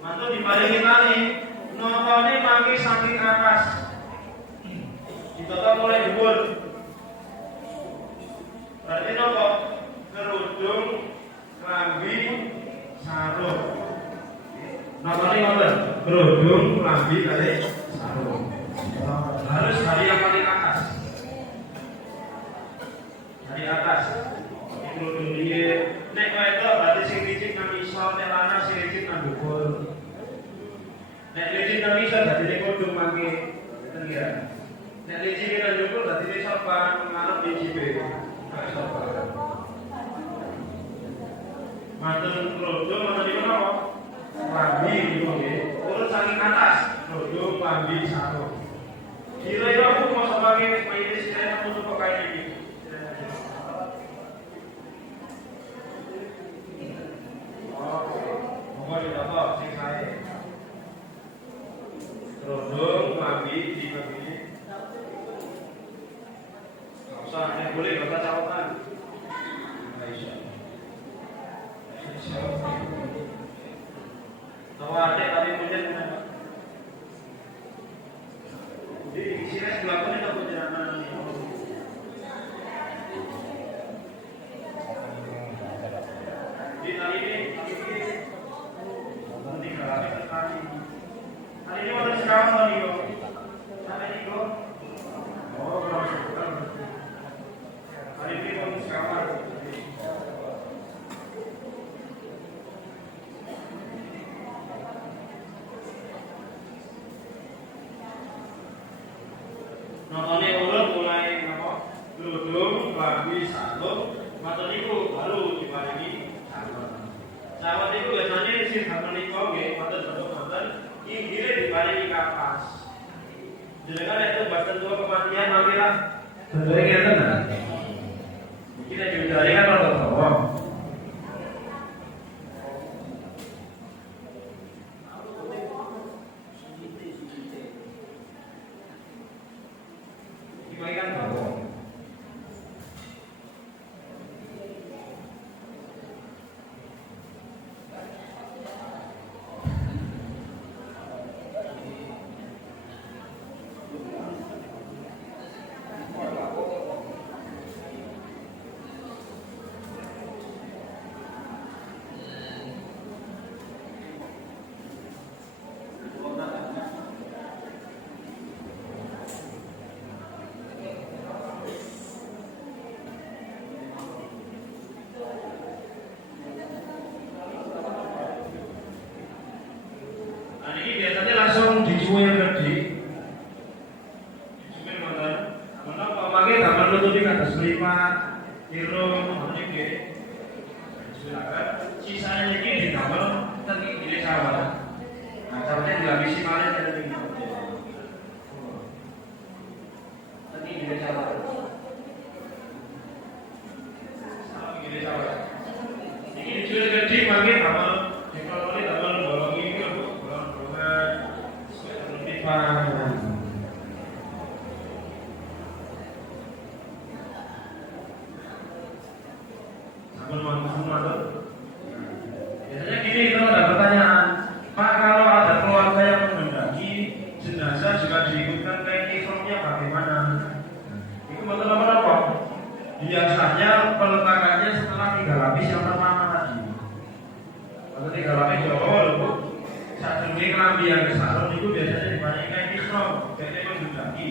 Mantu diparingi tali, notone mangke saking atas. Ditoto mulai dhuwur. Berarti nopo kerudung, klambi, sarung. Notone ngoten, kerudung, klambi kali sarung. Harus dari yang paling atas. Dari atas. Kerudung dia. Nek wedok berarti sing licin nang isor, nek lanang sing licin nang dhuwur. Nek licin nang isor berarti nek kerudung mangke tenggiran. Nek licin nang dhuwur berarti nek sorban ngarep icipe. Manten rodo, manten itu apa? Lambi gitu nggih. Urut saking atas, rodo, lambi, sarung. Kira-kira aku mau sebagai majelis saya untuk pakai ini. Oh, mau didapat sing saya. Rodo, lambi, di ini. Nggak usah, yang boleh nggak usah catatan. Tahu ada tadi punya jadi isinya sebelah mana tak punya anak di tadi ini nanti kalau hari ini mana sekarang tadi yo sampai ini kok oh belum hari ini kamu sekarang nontonnya ulur mulai apa? Ludung, lambi, sarung, mata niku baru diparingi sawan. Sawan itu biasanya sing damel niku nggih, mboten boten inggile diparingi kapas. Jenengan itu bahkan tua kematian mampirah. Bentuknya ngeten ta? Kita diundari kan rada dawa. Ikan bawang. Langsung dicuil gede, dicuil mantan. Menapa mangke damel nutupi kados lipat, irung, niki. Dicuilaken. Sisane iki didamel ten inggile sawah. Nah, caranya dilapisi malih ten iki. Ten inggile sawah. Sawah inggile sawah. Iki dicuil gede mangke damel dikoloni damel bolongi iki lho, bolong-bolongan. Biasanya gini, kalau ada pertanyaan, Pak, kalau ada keluarga yang menghendaki jenazah juga diikutkan ke iframnya bagaimana? Itu betul apa? Biasanya peletakannya setelah 3 lapis yang pertama tadi. Kalau 3 lapis Jawa loh, satu ini kelambi yang kesarung itu biasanya dibandingkan ifram, biasanya menghendaki.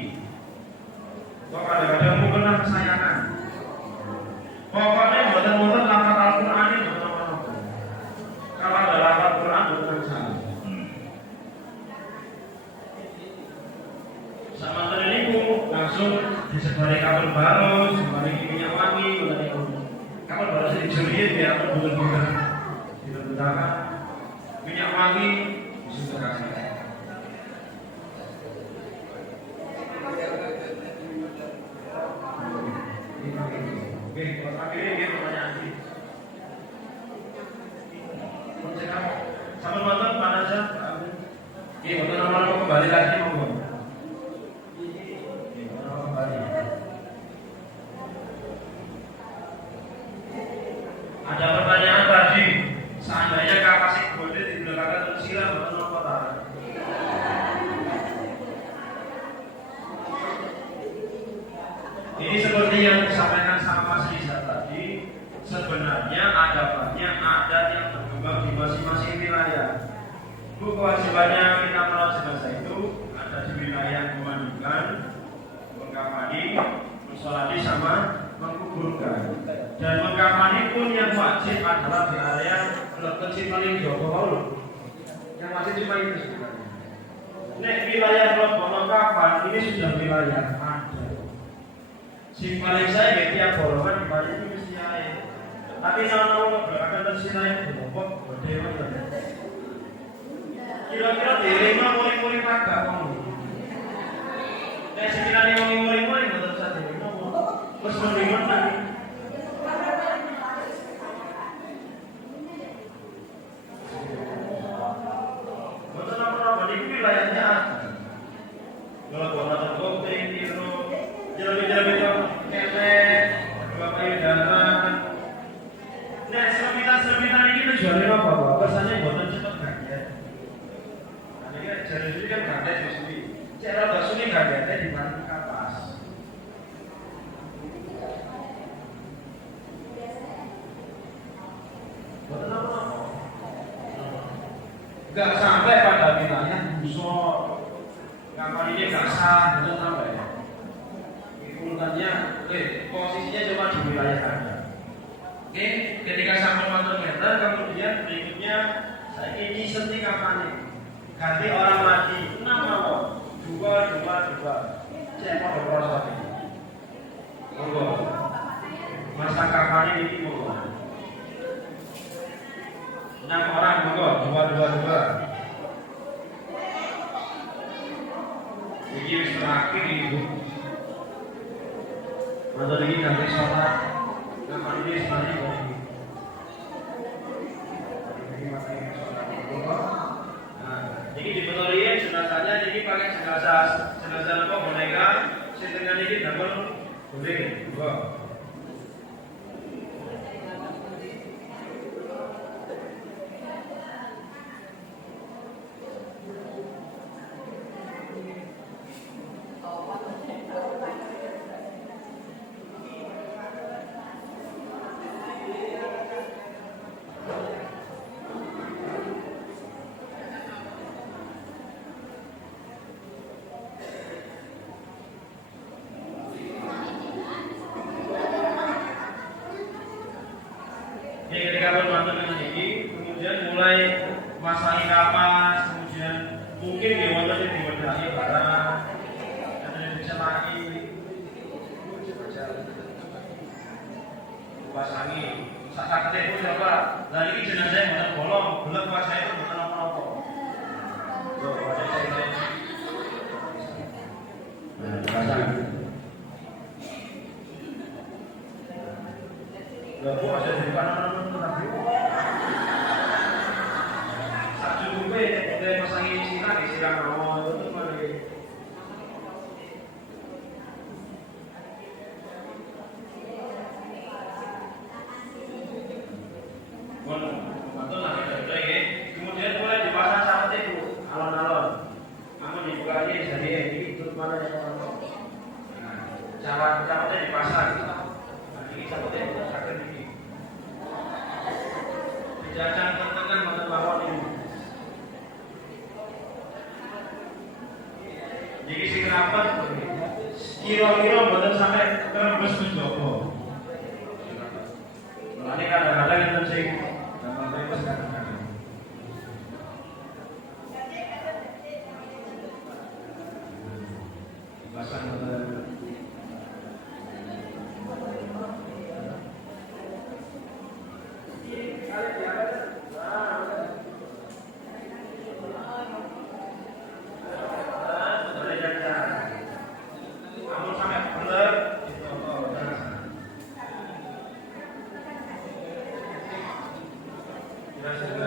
Kok kadang-kadang mau kena kesayangan. Pokoknya buatan-buatan lafaz Al-Quran ini betul-betul. Kalau ada lafaz Quran bukan salah. Sama terliku langsung disebari kabel baru, disebari minyak wangi, kabel baru sih dicuriin biar betul-betul diletakkan minyak wangi disusun kasih. Oke, kalau akhirnya dia pertanyaan ini. Sama nonton mana aja? Oke, nonton nama kembali lagi monggo. Ada pertanyaan tadi, seandainya kapasik boleh digunakan untuk siram atau apa tak? Ini seperti yang disampaikan sama Mas Riza tadi, sebenarnya ada banyak adat yang berkembang di masing-masing wilayah. Bu, kewajibannya kita merawat jenazah itu ada di wilayah memandikan, mengkafani, mensolati sama menguburkan. Dan mengkafani pun yang wajib adalah di area lokasi paling jauh. Yang wajib cuma itu sebenarnya. Nek wilayah mengkafan ini sudah wilayah ada. Si paling saya tiap golongan di balik itu mesti air. Tapi kalau belakang tersinai bobok gede banget. Kira-kira di lima muring-muring kagak kamu. Kayak sekiranya muring-muring betul saja. Terus mendingan lagi. Betul apa-apa di wilayahnya ada. Kalau gua nonton kopling, tiru, jerobi-jerobi itu ketek, dua payudara. Nah, selamitan ini tujuannya apa, Pak? Kesannya buatan cepat kaget. Nah, ini kan jari sini kan kaget sini. Cara basuni kagetnya di mana kapas. Buatan apa? Gak sampai pada wilayah busuk. Kapal ini gak sah, bukan sampai. Urutannya, posisinya cuma di wilayah Anda. Oke, ketika sampai 4 meter, kemudian berikutnya saya ini senti kapan ganti orang lagi 6 awal 2 cek mau berproses ini monggo masa kapan ini monggo 6 orang monggo 2 ini wis terakhir ibu mantan ini ganti sholat kapan ini sebenarnya kopi jadi di Betorian jenazahnya ini pakai jenazah apa boneka dengan ini double guling dua. Ketika bermantul dengan ini, kemudian mulai masalah kapas, kemudian mungkin di motornya dibedahi barang, dan bisa lagi pasangi. Saat itu coba, nah ini jenazah yang benar bolong, belum kuasa itu bukan apa-apa. Tuh, pada saya. Nah, pasang. Gak puas ada di mana-mana tapi satu gue udah pasangin sirah di sirah mau itu mari betul lah kita ya kemudian mulai dipasang saat itu alon-alon namun dibuka aja jadi ini terus mana yang cara dipasang ini saatnya kita sakit ini jangan tertekan mata bawah ini jadi si kerabat kira-kira betul sampai terembes menjopo ini kadang-kadang yang sing gampang terembes kadang-kadang dipasang Gracias.